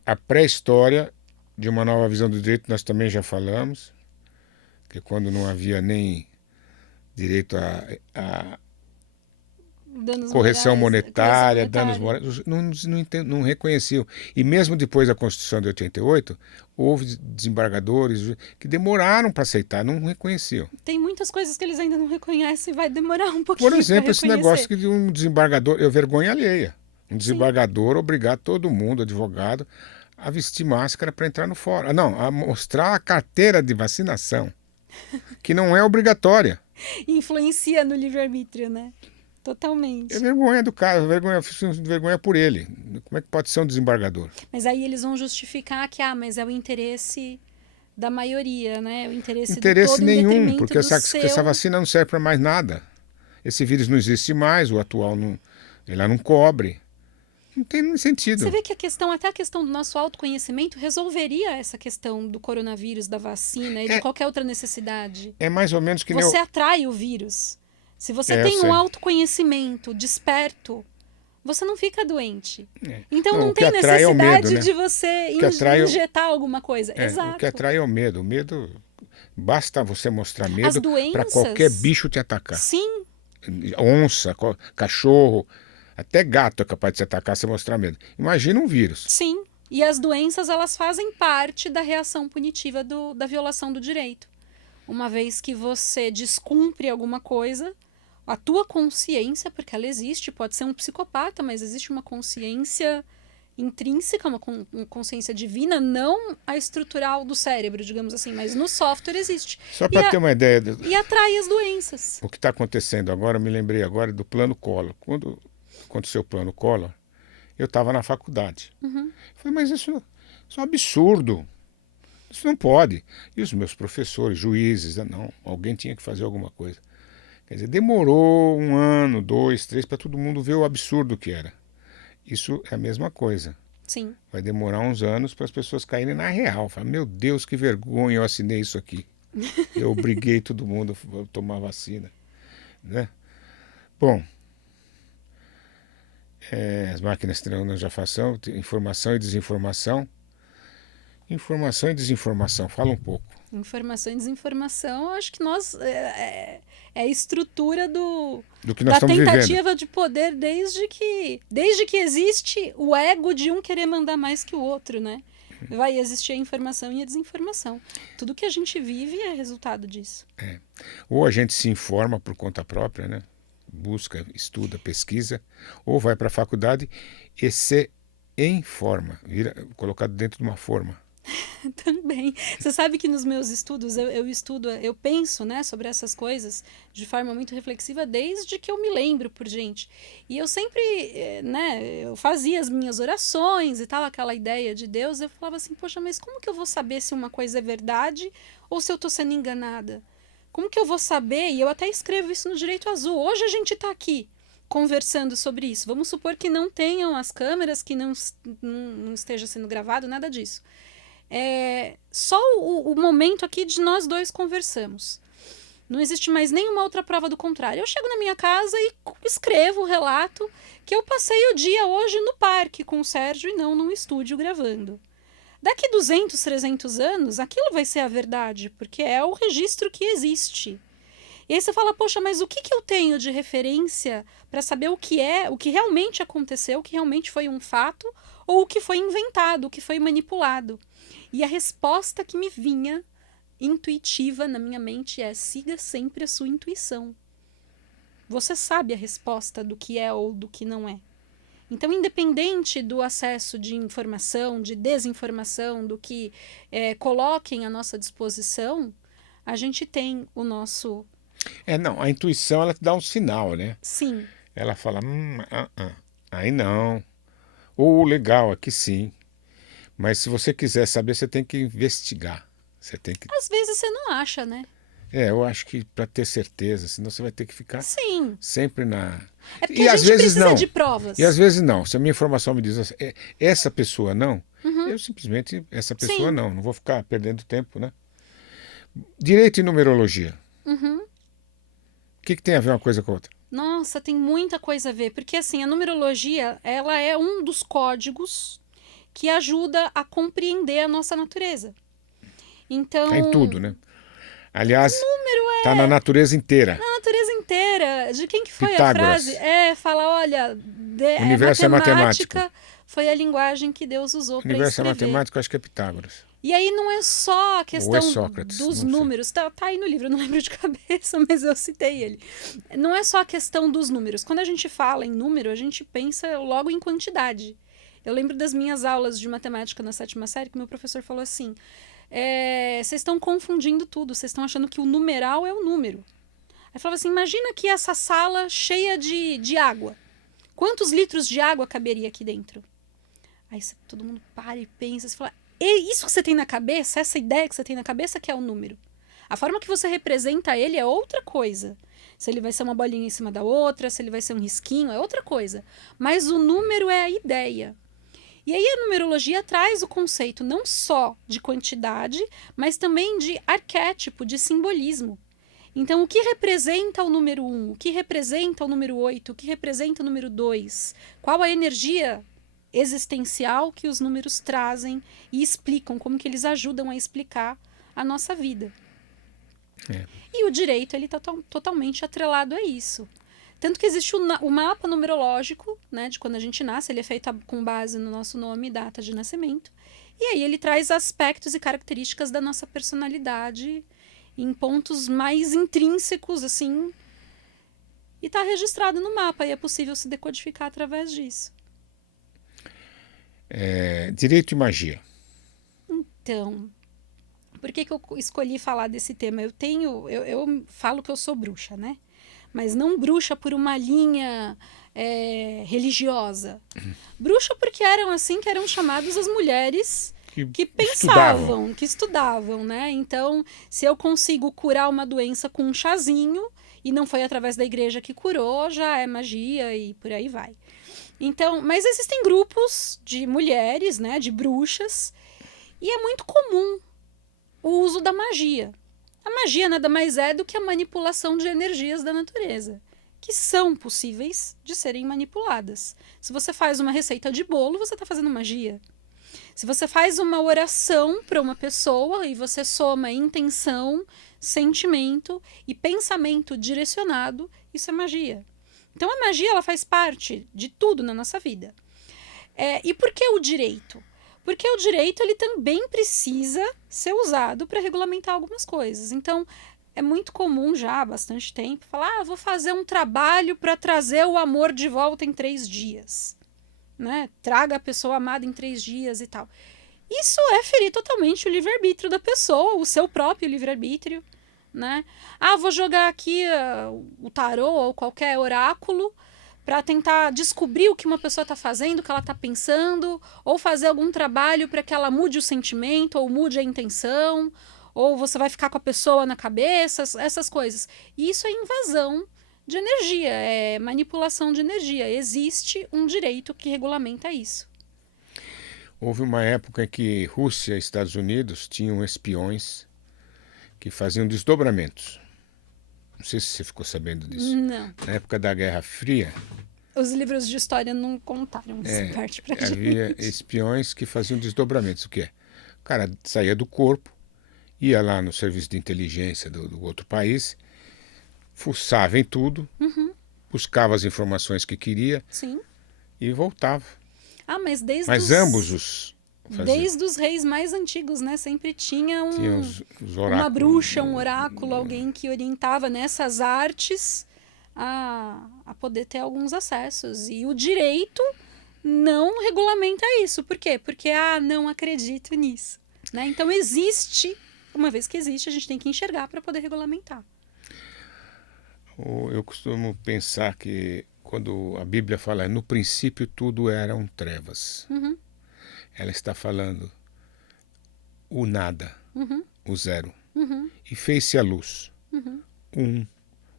a pré-história de uma nova visão do direito, nós também já falamos, que quando não havia nem direito a correção monetária, danos morais, não reconheciam. E mesmo depois da Constituição de 88, houve desembargadores que demoraram para aceitar, não reconheciam. Tem muitas coisas que eles ainda não reconhecem, vai demorar um pouquinho. Por exemplo, esse negócio que de um desembargador, vergonha alheia. Um desembargador obrigar todo mundo, advogado, a vestir máscara para entrar no fórum. Não, a mostrar a carteira de vacinação, que não é obrigatória. Influencia no livre-arbítrio, né? Totalmente. É vergonha do cara, vergonha por ele. Como é que pode ser um desembargador? Mas aí eles vão justificar que, mas é o interesse da maioria, né? O interesse do Interesse todo em nenhum, detrimento porque do essa seu. vacina não serve para mais nada. Esse vírus não existe mais, o atual não, ele não cobre. Não tem nem Você sentido. vê que até a questão do nosso autoconhecimento resolveria essa questão do coronavírus, da vacina e de É, qualquer outra necessidade. é mais ou menos que nem Você eu. atrai o vírus. Se você Eu tem um sei. autoconhecimento desperto, você não fica doente. É. Então Não, não o que tem atrai é o medo, necessidade né? de você O que atrai, injetar alguma coisa. o que Exato. atrai é o medo. O medo, basta você mostrar As medo para qualquer doenças, bicho te atacar. sim, Onça, cachorro, até gato é capaz de te atacar se mostrar medo. Imagina um vírus. sim. E as doenças, elas fazem parte da reação punitiva da violação do direito. Uma vez que você descumpre alguma coisa, a tua consciência, porque ela existe, pode ser um psicopata, mas existe uma consciência intrínseca, uma consciência divina, não a estrutural do cérebro, digamos assim, mas no software existe. Só E, para ter uma ideia e atrai as doenças. o que está acontecendo agora, eu me lembrei agora do plano Collor. Quando aconteceu o plano Collor, eu estava na faculdade. Uhum. Falei, mas isso é um absurdo. Isso não pode. E os meus professores, juízes, não, alguém tinha que fazer alguma coisa. Quer dizer, demorou 1 ano, 2, 3, para todo mundo ver o absurdo que era. Isso é a mesma coisa. Sim. Vai demorar uns anos para as pessoas caírem na real. Falar, meu Deus, que vergonha, eu assinei isso aqui. Eu obriguei todo mundo a tomar vacina. Né? Bom, as máquinas treinam já façam informação e desinformação. Informação e desinformação, fala um pouco. Informação e desinformação, eu acho que nós é a estrutura Do que nós da estamos vivendo. tentativa de poder desde que existe o ego de um querer mandar mais que o outro, né? Vai existir a informação e a desinformação. Tudo que a gente vive é resultado disso. Ou a gente se informa por conta própria, né? Busca, estuda, pesquisa, ou vai para a faculdade e se informa, vira colocado dentro de uma forma. Também. Você sabe que nos meus estudos eu estudo, eu penso, né, sobre essas coisas de forma muito reflexiva desde que eu me lembro por gente. E eu sempre, né, eu fazia as minhas orações e tal, aquela ideia de Deus, eu falava assim, poxa, mas como que eu vou saber se uma coisa é verdade ou se eu estou sendo enganada? Como que eu vou saber? E eu até escrevo isso no Direito Azul. Hoje a gente está aqui conversando sobre isso. Vamos supor que não tenham as câmeras, que não esteja sendo gravado, nada disso. Só o momento aqui de nós dois conversamos. Não existe mais nenhuma outra prova do contrário. Eu chego na minha casa e escrevo o relato que eu passei o dia hoje no parque com o Sérgio e não num estúdio gravando. Daqui 200, 300 anos, aquilo vai ser a verdade, porque é o registro que existe. E aí você fala, poxa, mas o que eu tenho de referência para saber o que realmente aconteceu, o que realmente foi um fato, ou o que foi inventado, o que foi manipulado? E a resposta que me vinha, intuitiva na minha mente, é: siga sempre a sua intuição. Você sabe a resposta do que é ou do que não é. Então, independente do acesso de informação, de desinformação, do que coloquem à nossa disposição, a gente tem o nosso... Não, a intuição ela te dá um sinal, né? Sim. Ela fala, aí não. Ou legal, aqui sim. Mas se você quiser saber, você tem que investigar. Você tem que... Às vezes você não acha, né? eu acho que para ter certeza, senão você vai ter que ficar Sim. sempre na... É porque E a às gente vezes precisa não. de provas. E às vezes não. Se a minha informação me diz assim, essa pessoa não, Uhum. eu simplesmente, essa pessoa Sim. não vou ficar perdendo tempo, né? Direito e numerologia. Uhum. O que tem a ver uma coisa com a outra? Nossa, tem muita coisa a ver. Porque, assim, a numerologia, ela é um dos códigos que ajuda a compreender a nossa natureza. Então... Tá em tudo, né? Aliás, tá na natureza inteira. Na natureza inteira. De quem que foi Pitágoras. a frase? Fala, olha, O universo é matemático. Foi a linguagem que Deus usou para O universo é escrever. matemático, acho que é Pitágoras. E aí não é só a questão Sócrates, dos não sei. números. Tá aí no livro, eu não lembro de cabeça, mas eu citei ele. Não é só a questão dos números. Quando a gente fala em número, a gente pensa logo em quantidade. Eu lembro das minhas aulas de matemática na 7ª série, que meu professor falou assim: vocês estão confundindo tudo, vocês estão achando que o numeral é o número. Aí falava assim, imagina aqui essa sala cheia de água. Quantos litros de água caberia aqui dentro? Aí todo mundo para e pensa, você fala, isso que você tem na cabeça, essa ideia que você tem na cabeça que é o número. A forma que você representa ele é outra coisa. Se ele vai ser uma bolinha em cima da outra, se ele vai ser um risquinho, é outra coisa. Mas o número é a ideia. E aí a numerologia traz o conceito não só de quantidade, mas também de arquétipo, de simbolismo. Então, o que representa o número 1? O que representa o número 8? O que representa o número 2? Qual a energia existencial que os números trazem e explicam, como que eles ajudam a explicar a nossa vida. E o direito, ele está totalmente atrelado a isso. Tanto que existe o mapa numerológico, né, de quando a gente nasce, ele é feito com base no nosso nome e data de nascimento. E aí ele traz aspectos e características da nossa personalidade em pontos mais intrínsecos, assim, e está registrado no mapa, e é possível se decodificar através disso. Direito e magia. Então, por que eu escolhi falar desse tema? Eu falo que eu sou bruxa, né? Mas não bruxa por uma linha religiosa. Bruxa porque eram assim que eram chamadas as mulheres que pensavam, que estudavam, né? Então, se eu consigo curar uma doença com um chazinho, e não foi através da igreja que curou, já é magia e por aí vai. Então, mas existem grupos de mulheres, né, de bruxas, e é muito comum o uso da magia. A magia nada mais é do que a manipulação de energias da natureza, que são possíveis de serem manipuladas. Se você faz uma receita de bolo, você está fazendo magia. Se você faz uma oração para uma pessoa e você soma intenção, sentimento e pensamento direcionado, isso é magia. Então a magia ela faz parte de tudo na nossa vida. E por que o direito? Porque o direito ele também precisa ser usado para regulamentar algumas coisas. Então é muito comum já há bastante tempo falar, vou fazer um trabalho para trazer o amor de volta em 3 dias. Né? Traga a pessoa amada em 3 dias e tal. Isso é ferir totalmente o livre-arbítrio da pessoa, o seu próprio livre-arbítrio. Né? Vou jogar aqui o tarô ou qualquer oráculo para tentar descobrir o que uma pessoa está fazendo, o que ela está pensando, ou fazer algum trabalho para que ela mude o sentimento, ou mude a intenção, ou você vai ficar com a pessoa na cabeça, essas coisas. E isso é invasão de energia, é manipulação de energia. Existe um direito que regulamenta isso. Houve uma época em que Rússia e Estados Unidos tinham espiões que faziam desdobramentos. Não sei se você ficou sabendo disso. Não. Na época da Guerra Fria... Os livros de história não contaram essa parte pra gente. Havia espiões que faziam desdobramentos. O que é? O cara saía do corpo, ia lá no serviço de inteligência do outro país, fuçava em tudo, buscava as informações que queria. Sim. E voltava. Mas ambos os faziam. Desde os reis mais antigos, né? Sempre tinha os uma bruxa, um oráculo, alguém que orientava nessas artes a poder ter alguns acessos. E o direito não regulamenta isso. Por quê? Porque, não acredito nisso. Né? Então existe, uma vez que existe, a gente tem que enxergar para poder regulamentar. Eu costumo pensar que quando a Bíblia fala no princípio tudo eram trevas, ela está falando o nada, o zero, e fez-se a luz,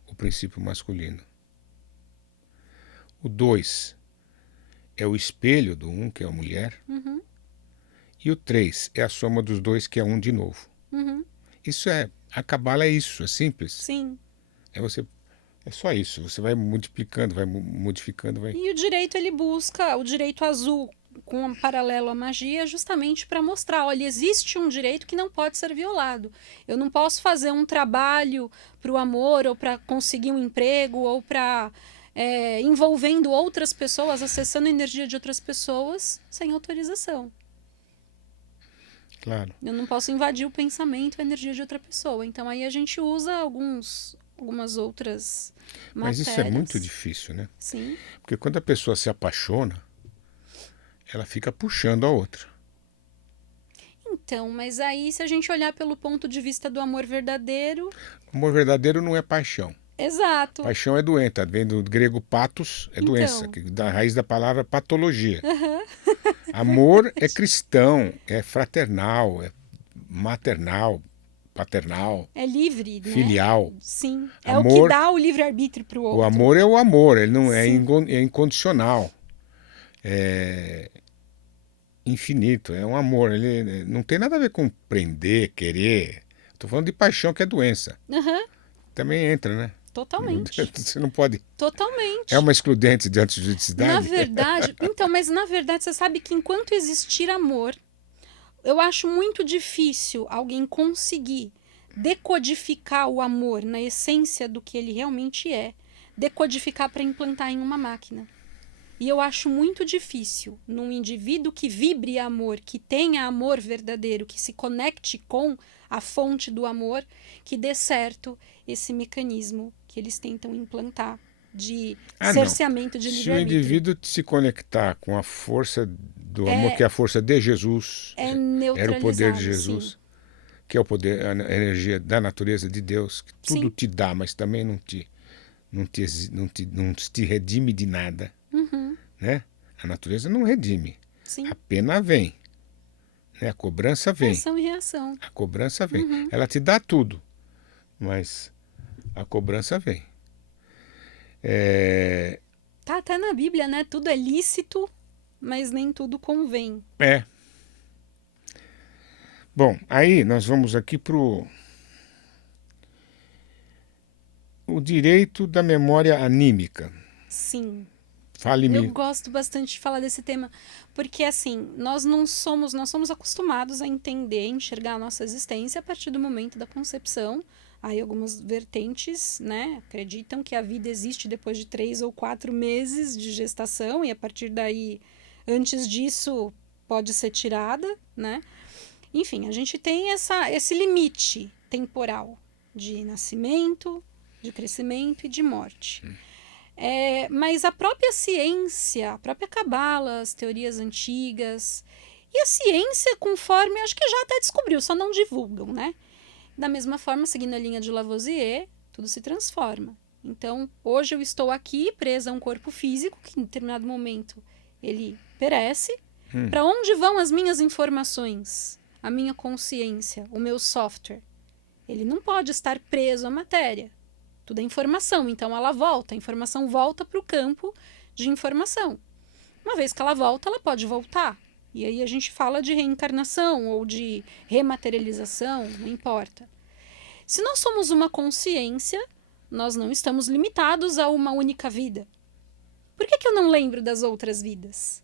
o princípio masculino. O 2 é o espelho do 1, que é a mulher, e o 3 é a soma dos 2, que é 1 de novo. Isso a cabala é isso, é simples. Sim. É só isso, você vai multiplicando, vai modificando, vai... E o direito, ele busca o direito azul com um paralelo à magia justamente para mostrar, olha, existe um direito que não pode ser violado. Eu não posso fazer um trabalho para o amor, ou para conseguir um emprego, ou para envolvendo outras pessoas, acessando a energia de outras pessoas, sem autorização. Claro. Eu não posso invadir o pensamento, a energia de outra pessoa. Então aí a gente usa algumas outras matérias. Mas isso é muito difícil, né? Sim. Porque quando a pessoa se apaixona, ela fica puxando a outra. Então, mas aí se a gente olhar pelo ponto de vista do amor verdadeiro... O amor verdadeiro não é paixão. Exato. Paixão é doença, vem do grego patos, é doença, Então. da raiz da palavra patologia. Aham. Amor é cristão, é fraternal, é maternal, paternal, É livre, né? filial. Sim. É o que Amor, dá o livre-arbítrio pro o outro. amor é o amor, ele não é, Sim. é incondicional, é infinito, é um amor. Ele não tem nada a ver com prender, querer. Estou falando de paixão, que é doença. Aham. Também entra, né? Totalmente. Você não pode. É Totalmente. uma excludente de Na antijuridicidade? verdade, então, mas na verdade você sabe que enquanto existir amor, eu acho muito difícil alguém conseguir decodificar o amor na essência do que ele realmente é, decodificar para implantar em uma máquina. E eu acho muito difícil num indivíduo que vibre amor, que tenha amor verdadeiro, que se conecte com a fonte do amor, que dê certo esse mecanismo que eles tentam implantar de Ah, não. cerceamento de Se o livre-arbítrio. indivíduo se conectar com a força do amor, que É, é a força de Jesus, é era o poder de neutralizado, sim. Jesus, que é o poder, a energia da natureza de Deus, que tudo Sim. te dá, mas também não te redime de nada, Uhum, né? A natureza não redime. A sim. pena vem, né? A cobrança vem. Ação e reação. A cobrança vem. Uhum. Ela te dá tudo, mas a cobrança vem. É, Tá até na Bíblia, né? Tudo é lícito, mas nem tudo convém. é. Bom, aí nós vamos aqui para o direito da memória anímica. Sim. Eu Fale-me. gosto bastante de falar desse tema, porque assim, nós somos acostumados a entender, enxergar a nossa existência a partir do momento da concepção. Aí algumas vertentes, né, acreditam que a vida existe depois de 3 ou 4 meses de gestação e a partir daí, antes disso, pode ser tirada, né? Enfim, a gente tem esse limite temporal de nascimento, de crescimento e de morte. Mas a própria ciência, a própria cabala, as teorias antigas e a ciência, conforme acho que já até descobriu, só não divulgam, né? Da mesma forma, seguindo a linha de Lavoisier, tudo se transforma. Então, hoje eu estou aqui presa a um corpo físico que em determinado momento ele perece. Para onde vão as minhas informações? A minha consciência, o meu software? Ele não pode estar preso à matéria. Tudo é informação, então ela volta, a informação volta para o campo de informação. Uma vez que ela volta, ela pode voltar. E aí a gente fala de reencarnação ou de rematerialização, não importa. Se nós somos uma consciência, nós não estamos limitados a uma única vida. Por que eu não lembro das outras vidas?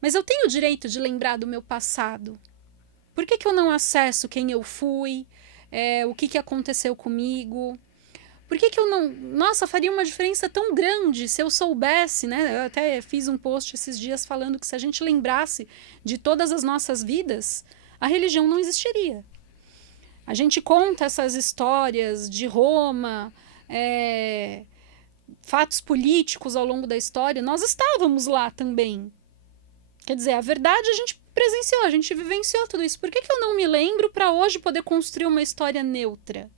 Mas eu tenho o direito de lembrar do meu passado. Por que eu não acesso quem eu fui, o que aconteceu comigo? Por que eu não... Nossa, faria uma diferença tão grande se eu soubesse, né? Eu até fiz um post esses dias falando que se a gente lembrasse de todas as nossas vidas, a religião não existiria. A gente conta essas histórias de Roma, fatos políticos ao longo da história. Nós estávamos lá também. Quer dizer, a verdade a gente presenciou, a gente vivenciou tudo isso. Por que eu não me lembro para hoje poder construir uma história neutra?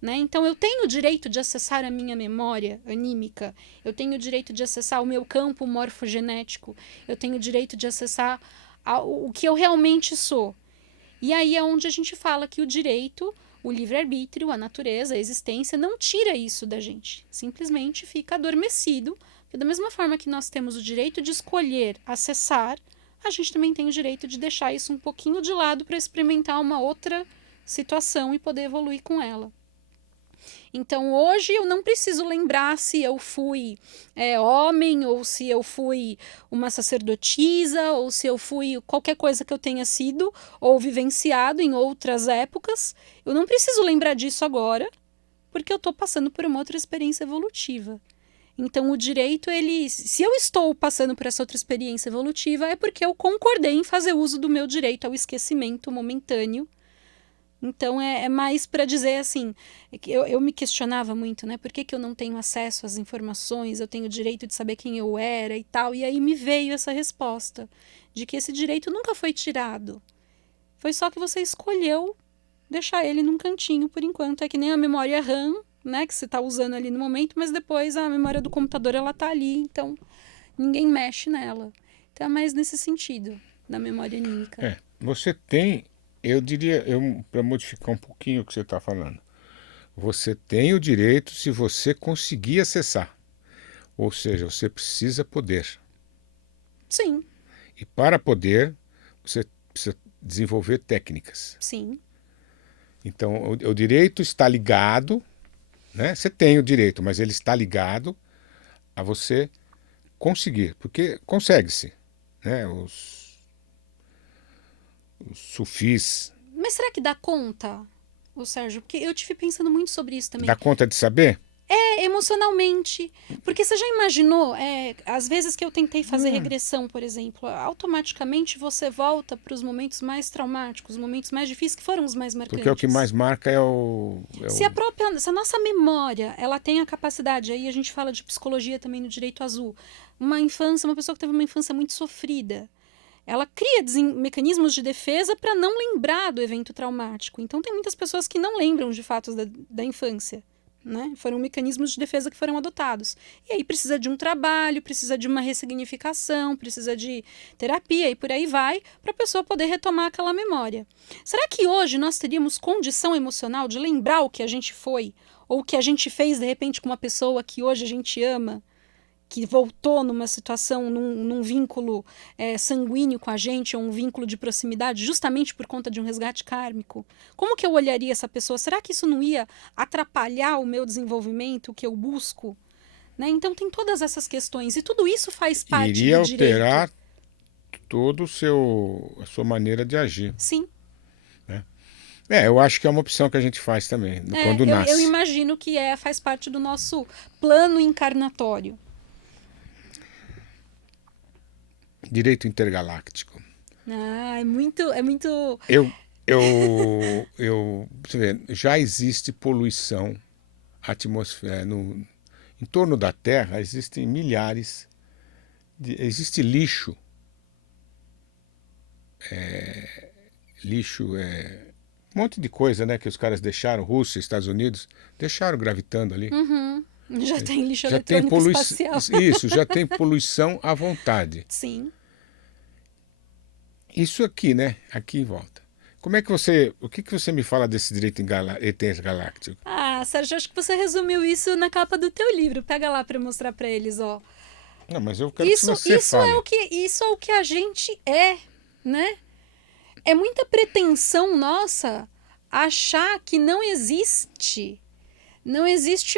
Né? Então eu tenho o direito de acessar a minha memória anímica, eu tenho o direito de acessar o meu campo morfogenético, eu tenho o direito de acessar o que eu realmente sou. E aí é onde a gente fala que o direito, o livre-arbítrio, a natureza, a existência não tira isso da gente, simplesmente fica adormecido, porque da mesma forma que nós temos o direito de escolher acessar, a gente também tem o direito de deixar isso um pouquinho de lado para experimentar uma outra situação e poder evoluir com ela. Então, hoje eu não preciso lembrar se eu fui homem, ou se eu fui uma sacerdotisa, ou se eu fui qualquer coisa que eu tenha sido ou vivenciado em outras épocas. Eu não preciso lembrar disso agora, porque eu estou passando por uma outra experiência evolutiva. Então, o direito, se eu estou passando por essa outra experiência evolutiva, é porque eu concordei em fazer uso do meu direito ao esquecimento momentâneo. Então, é mais para dizer assim, eu me questionava muito, né? Por que eu não tenho acesso às informações, eu tenho o direito de saber quem eu era e tal. E aí me veio essa resposta, de que esse direito nunca foi tirado. Foi só que você escolheu deixar ele num cantinho por enquanto. É que nem a memória RAM, né, que você está usando ali no momento, mas depois a memória do computador ela tá ali, então ninguém mexe nela. Então é mais nesse sentido da memória anímica. Você tem, eu diria, para modificar um pouquinho o que você está falando, você tem o direito se você conseguir acessar. Ou seja, você precisa poder. Sim, E para poder, você precisa desenvolver técnicas. sim, Então, o direito está ligado, né? Você tem o direito, mas ele está ligado a você conseguir, porque consegue-se, né? Os sufis. mas será que dá conta, ô Sérgio? Porque eu tive pensando muito sobre isso também. Dá conta de saber? Emocionalmente. Porque você já imaginou, às vezes que eu tentei fazer regressão, por exemplo, automaticamente você volta para os momentos mais traumáticos, os momentos mais difíceis, que foram os mais marcantes. Porque o que mais marca é o... Se a nossa memória, ela tem a capacidade, aí a gente fala de psicologia também no Direito Azul, uma pessoa que teve uma infância muito sofrida, ela cria mecanismos de defesa para não lembrar do evento traumático. Então tem muitas pessoas que não lembram de fatos da infância. Né? Foram mecanismos de defesa que foram adotados. E aí precisa de um trabalho, precisa de uma ressignificação, precisa de terapia e por aí vai, para a pessoa poder retomar aquela memória. Será que hoje nós teríamos condição emocional de lembrar o que a gente foi? Ou o que a gente fez, de repente, com uma pessoa que hoje a gente ama? Que voltou numa situação, num vínculo sanguíneo com a gente, ou um vínculo de proximidade, justamente por conta de um resgate kármico? Como que eu olharia essa pessoa? Será que isso não ia atrapalhar o meu desenvolvimento, o que eu busco? Né? Então tem todas essas questões, e tudo isso faz parte Iria do direito. alterar todo a sua maneira de agir. Sim. Eu acho que é uma opção que a gente faz também, quando nasce. Eu imagino que faz parte do nosso plano encarnatório. Direito intergaláctico. É muito... Você vê, já existe poluição atmosférica. Em torno da Terra existem milhares existe lixo. Um monte de coisa, né, que os caras deixaram, Rússia, Estados Unidos, deixaram gravitando ali. Já tem lixo Já tem eletrônico espacial. Isso, já tem poluição à vontade. Sim. Isso aqui, né? Aqui em volta. O que você me fala desse direito intergaláctico? Sérgio, acho que você resumiu isso na capa do teu livro. Pega lá para mostrar para eles, ó. Não, mas eu quero que você fale. Isso é o que a gente né? É muita pretensão nossa achar que não existe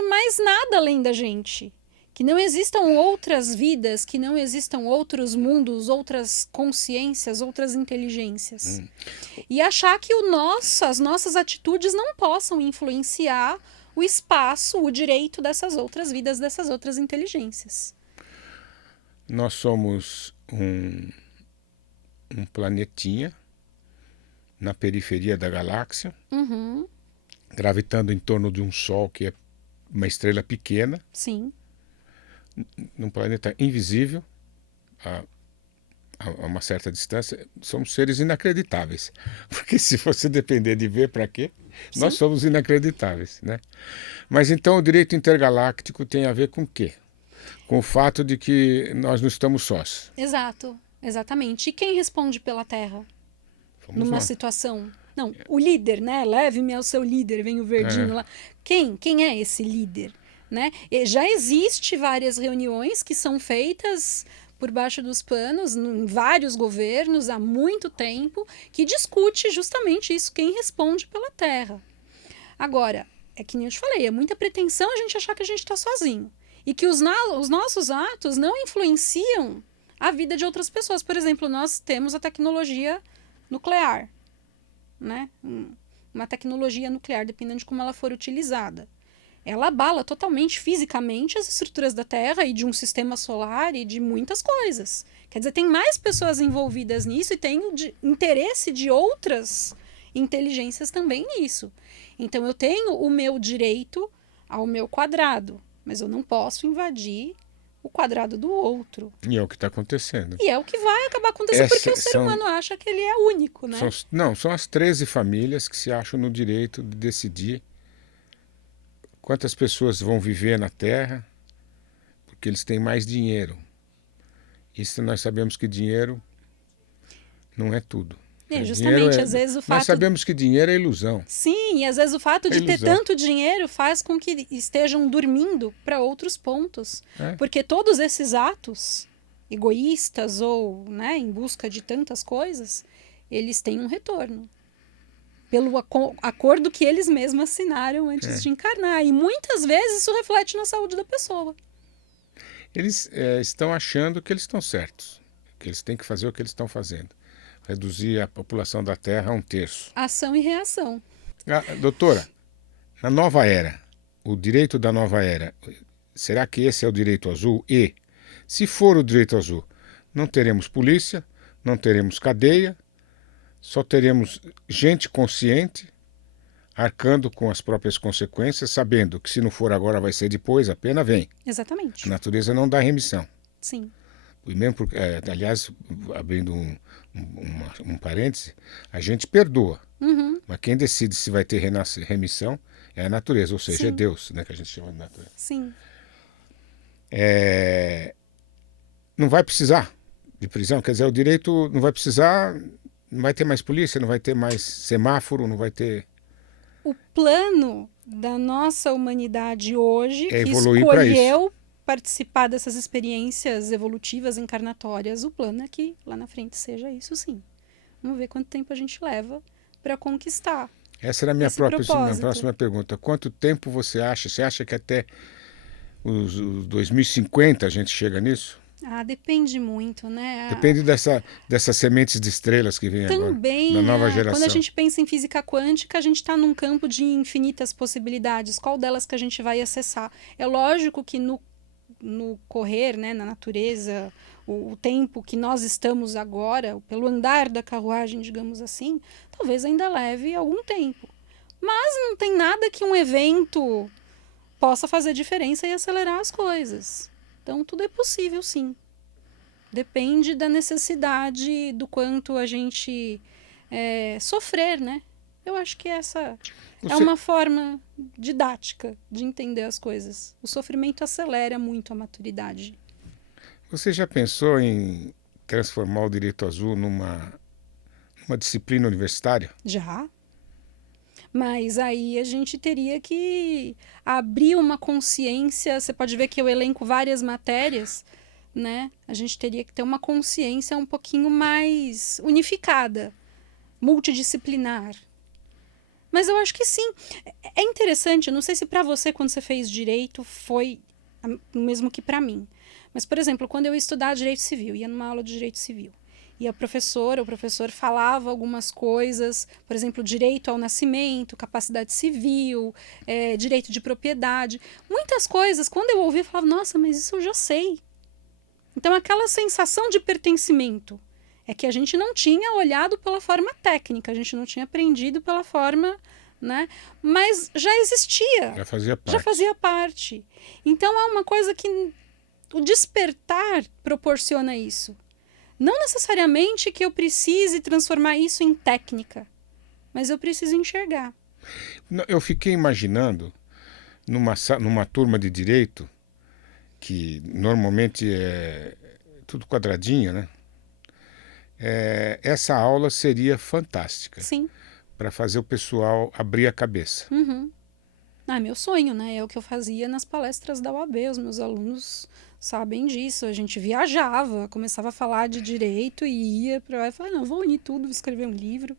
mais nada além da gente. Que não existam outras vidas, que não existam outros mundos, outras consciências, outras inteligências. E achar que as nossas atitudes não possam influenciar o espaço, o direito dessas outras vidas, dessas outras inteligências. Nós somos um planetinha na periferia da galáxia, gravitando em torno de um Sol que é uma estrela pequena. Sim. Num planeta invisível, a uma certa distância. Somos seres inacreditáveis. Porque se você depender de ver para quê, nós somos inacreditáveis, né? Mas então o direito intergaláctico tem a ver com o quê? Com o fato de que nós não estamos sós. Exato, exatamente. E quem responde pela Terra? Fomos Numa nós. situação... Não, o líder, né? Leve-me ao seu líder, vem o verdinho lá. Quem é esse líder? Né? E já existe várias reuniões que são feitas por baixo dos panos em vários governos há muito tempo que discute justamente isso, quem responde pela Terra. Agora, é que nem eu te falei, é muita pretensão a gente achar que a gente está sozinho e que os nossos atos não influenciam a vida de outras pessoas. Por exemplo, nós temos a tecnologia nuclear, né? Uma tecnologia nuclear, dependendo de como ela for utilizada. Ela abala totalmente fisicamente as estruturas da Terra e de um sistema solar e de muitas coisas. Quer dizer, tem mais pessoas envolvidas nisso e tem o interesse de outras inteligências também nisso. Então eu tenho o meu direito ao meu quadrado, mas eu não posso invadir o quadrado do outro. E é o que está acontecendo. E é o que vai acabar acontecendo porque o ser humano acha que ele é único, né? São as 13 famílias que se acham no direito de decidir Quantas pessoas vão viver na Terra porque eles têm mais dinheiro. Isso nós sabemos que dinheiro não é tudo. Justamente, às vezes o fato... Nós sabemos que dinheiro é ilusão. Sim, e às vezes o fato de ter tanto dinheiro faz com que estejam dormindo para outros pontos. Porque todos esses atos egoístas ou, né, em busca de tantas coisas, eles têm um retorno. Pelo acordo que eles mesmos assinaram antes de encarnar. E muitas vezes isso reflete na saúde da pessoa. Eles estão achando que eles estão certos, que eles têm que fazer o que eles estão fazendo. Reduzir a população da Terra a 1/3. Ação e reação. Doutora, na nova era, o direito da nova era, será que esse é o direito azul? E, se for o direito azul, não teremos polícia, não teremos cadeia, só teremos gente consciente, arcando com as próprias consequências, sabendo que se não for agora vai ser depois, a pena vem. Exatamente. A natureza não dá remissão. Sim. E mesmo porque, aliás, abrindo um parêntese, a gente perdoa. Mas quem decide se vai ter remissão é a natureza, ou seja, é Deus, né, que a gente chama de natureza. Sim. Não vai precisar de prisão, quer dizer, o direito não vai precisar, não vai ter mais polícia, não vai ter mais semáforo, não vai ter... O plano da nossa humanidade hoje, que evoluir para isso. escolheu participar dessas experiências evolutivas encarnatórias, o plano é que lá na frente seja isso, sim. Vamos ver quanto tempo a gente leva para conquistar. Essa era a minha próxima pergunta. Quanto tempo você acha? Você acha que até os 2050 a gente chega nisso? Depende muito, né? Depende dessas sementes de estrelas que vem também, agora, na nova geração. Quando a gente pensa em física quântica, a gente está num campo de infinitas possibilidades. Qual delas que a gente vai acessar? É lógico que no correr, né, na natureza, o tempo que nós estamos agora, pelo andar da carruagem, digamos assim, talvez ainda leve algum tempo. Mas não tem nada que um evento possa fazer diferença e acelerar as coisas. Então, tudo é possível, sim. Depende da necessidade, do quanto a gente sofrer, né? Eu acho que essa é uma forma didática de entender as coisas. O sofrimento acelera muito a maturidade. Você já pensou em transformar o direito azul numa disciplina universitária? Já. Mas aí a gente teria que abrir uma consciência. Você pode ver que eu elenco várias matérias, né? A gente teria que ter uma consciência um pouquinho mais unificada, multidisciplinar. Mas eu acho que sim. É interessante, eu não sei se para você, quando você fez direito, foi o mesmo que para mim. Mas, por exemplo, quando eu ia estudar direito civil, ia numa aula de direito civil, e o professor falava algumas coisas, por exemplo, direito ao nascimento, capacidade civil, direito de propriedade. Muitas coisas, quando eu ouvia, eu falava, nossa, mas isso eu já sei. Então, aquela sensação de pertencimento é que a gente não tinha olhado pela forma técnica, a gente não tinha aprendido pela forma, né? Mas já existia. Já fazia parte. Então, é uma coisa que o despertar proporciona isso. Não necessariamente que eu precise transformar isso em técnica, mas eu preciso enxergar. Eu fiquei imaginando, numa turma de direito, que normalmente é tudo quadradinho, né? Essa aula seria fantástica. Sim. Para fazer o pessoal abrir a cabeça. Meu sonho, né? É o que eu fazia nas palestras da UAB. Os meus alunos sabem disso. A gente viajava, começava a falar de direito e ia para lá e falava, não, vou unir tudo, vou escrever um livro.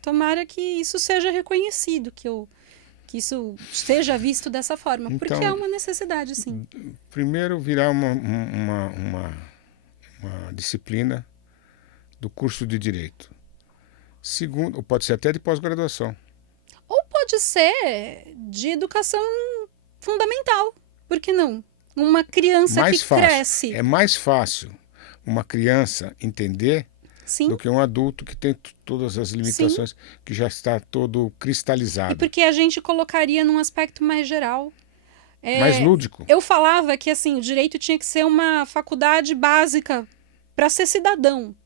Tomara que isso seja reconhecido, que isso seja visto dessa forma, então, porque é uma necessidade, sim. Primeiro, virar uma disciplina do curso de Direito. Segundo, ou pode ser até de pós-graduação. Ou pode ser de educação fundamental. Por que não? Uma criança que cresce. É mais fácil uma criança entender do que um adulto que tem todas as limitações, que já está todo cristalizado. E porque a gente colocaria num aspecto mais geral. Mais lúdico. Eu falava que assim, o direito tinha que ser uma faculdade básica para ser cidadão.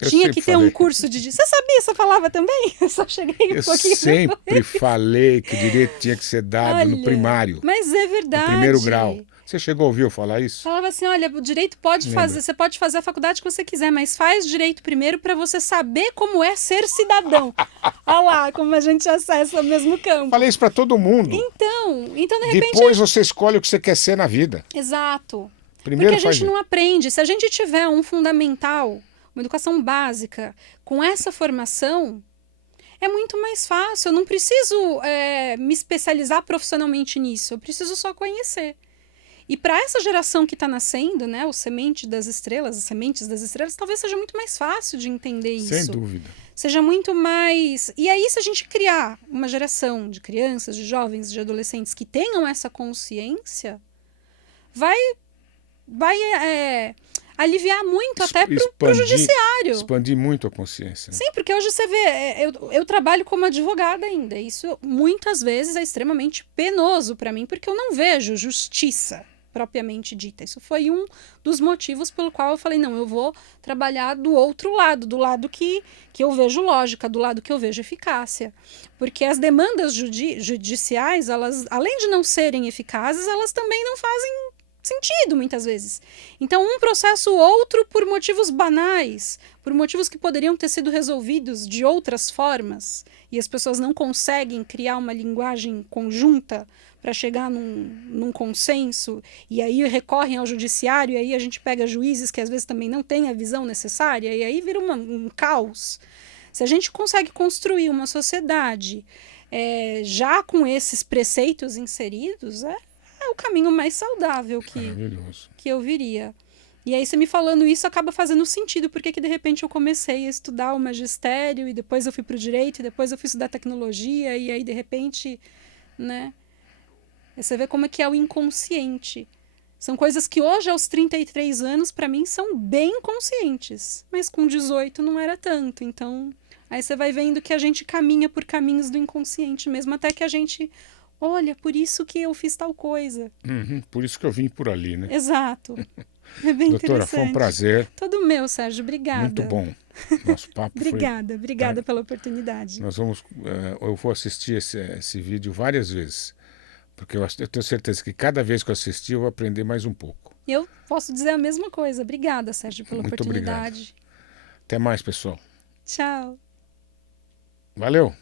Eu Tinha sempre que ter um falei. curso de... Você sabia essa palavra também? Eu só cheguei um Eu pouquinho sempre depois. falei que o direito tinha que ser dado no Olha, primário, mas é no primeiro grau. verdade. Você chegou a ouvir eu falar isso? Falava assim, olha, o direito pode fazer, Lembra? você pode fazer a faculdade que você quiser, mas faz direito primeiro para você saber como é ser cidadão. Olha lá, como a gente acessa o mesmo campo. Falei isso para todo mundo. Então de repente, Depois você escolhe o que você quer ser na vida. exato. Porque Primeiro a faz gente isso. não aprende. Se a gente tiver um fundamental, uma educação básica, com essa formação, é muito mais fácil. Eu não preciso me especializar profissionalmente nisso. Eu preciso só conhecer. E para essa geração que está nascendo, né, as sementes das estrelas, talvez seja muito mais fácil de entender isso. Sem dúvida. Seja muito mais... E aí, se a gente criar uma geração de crianças, de jovens, de adolescentes que tenham essa consciência, vai aliviar muito até para o judiciário. Expandir muito a consciência. Né? Sim, porque hoje você vê, eu trabalho como advogada ainda. Isso muitas vezes é extremamente penoso para mim, porque eu não vejo justiça propriamente dita. Isso foi um dos motivos pelo qual eu falei, não, eu vou trabalhar do outro lado, do lado que eu vejo lógica, do lado que eu vejo eficácia. Porque as demandas judiciais, elas, além de não serem eficazes, elas também não fazem sentido muitas vezes. Então, um processo ou outro por motivos banais, por motivos que poderiam ter sido resolvidos de outras formas, e as pessoas não conseguem criar uma linguagem conjunta para chegar num consenso, e aí recorrem ao judiciário, e aí a gente pega juízes que às vezes também não têm a visão necessária, e aí vira um caos. Se a gente consegue construir uma sociedade já com esses preceitos inseridos, é o caminho mais saudável que eu viria. E aí, você me falando isso, acaba fazendo sentido, porque que de repente eu comecei a estudar o magistério, e depois eu fui para o direito, e depois eu fui estudar tecnologia, e aí, de repente, né? Você vê como é que é o inconsciente. São coisas que hoje, aos 33 anos, para mim, são bem conscientes. Mas com 18 não era tanto. Então, aí você vai vendo que a gente caminha por caminhos do inconsciente mesmo, até que a gente... Olha, por isso que eu fiz tal coisa. Por isso que eu vim por ali, né? Exato. É bem Doutora, foi um prazer. Todo meu, Sérgio. Obrigada. Muito bom. Nosso papo Obrigada pela oportunidade. Eu vou assistir esse vídeo várias vezes, porque eu tenho certeza que cada vez que eu assistir eu vou aprender mais um pouco. Eu posso dizer a mesma coisa. Obrigada, Sérgio, pela Muito oportunidade. obrigado. Até mais, pessoal. Tchau. Valeu.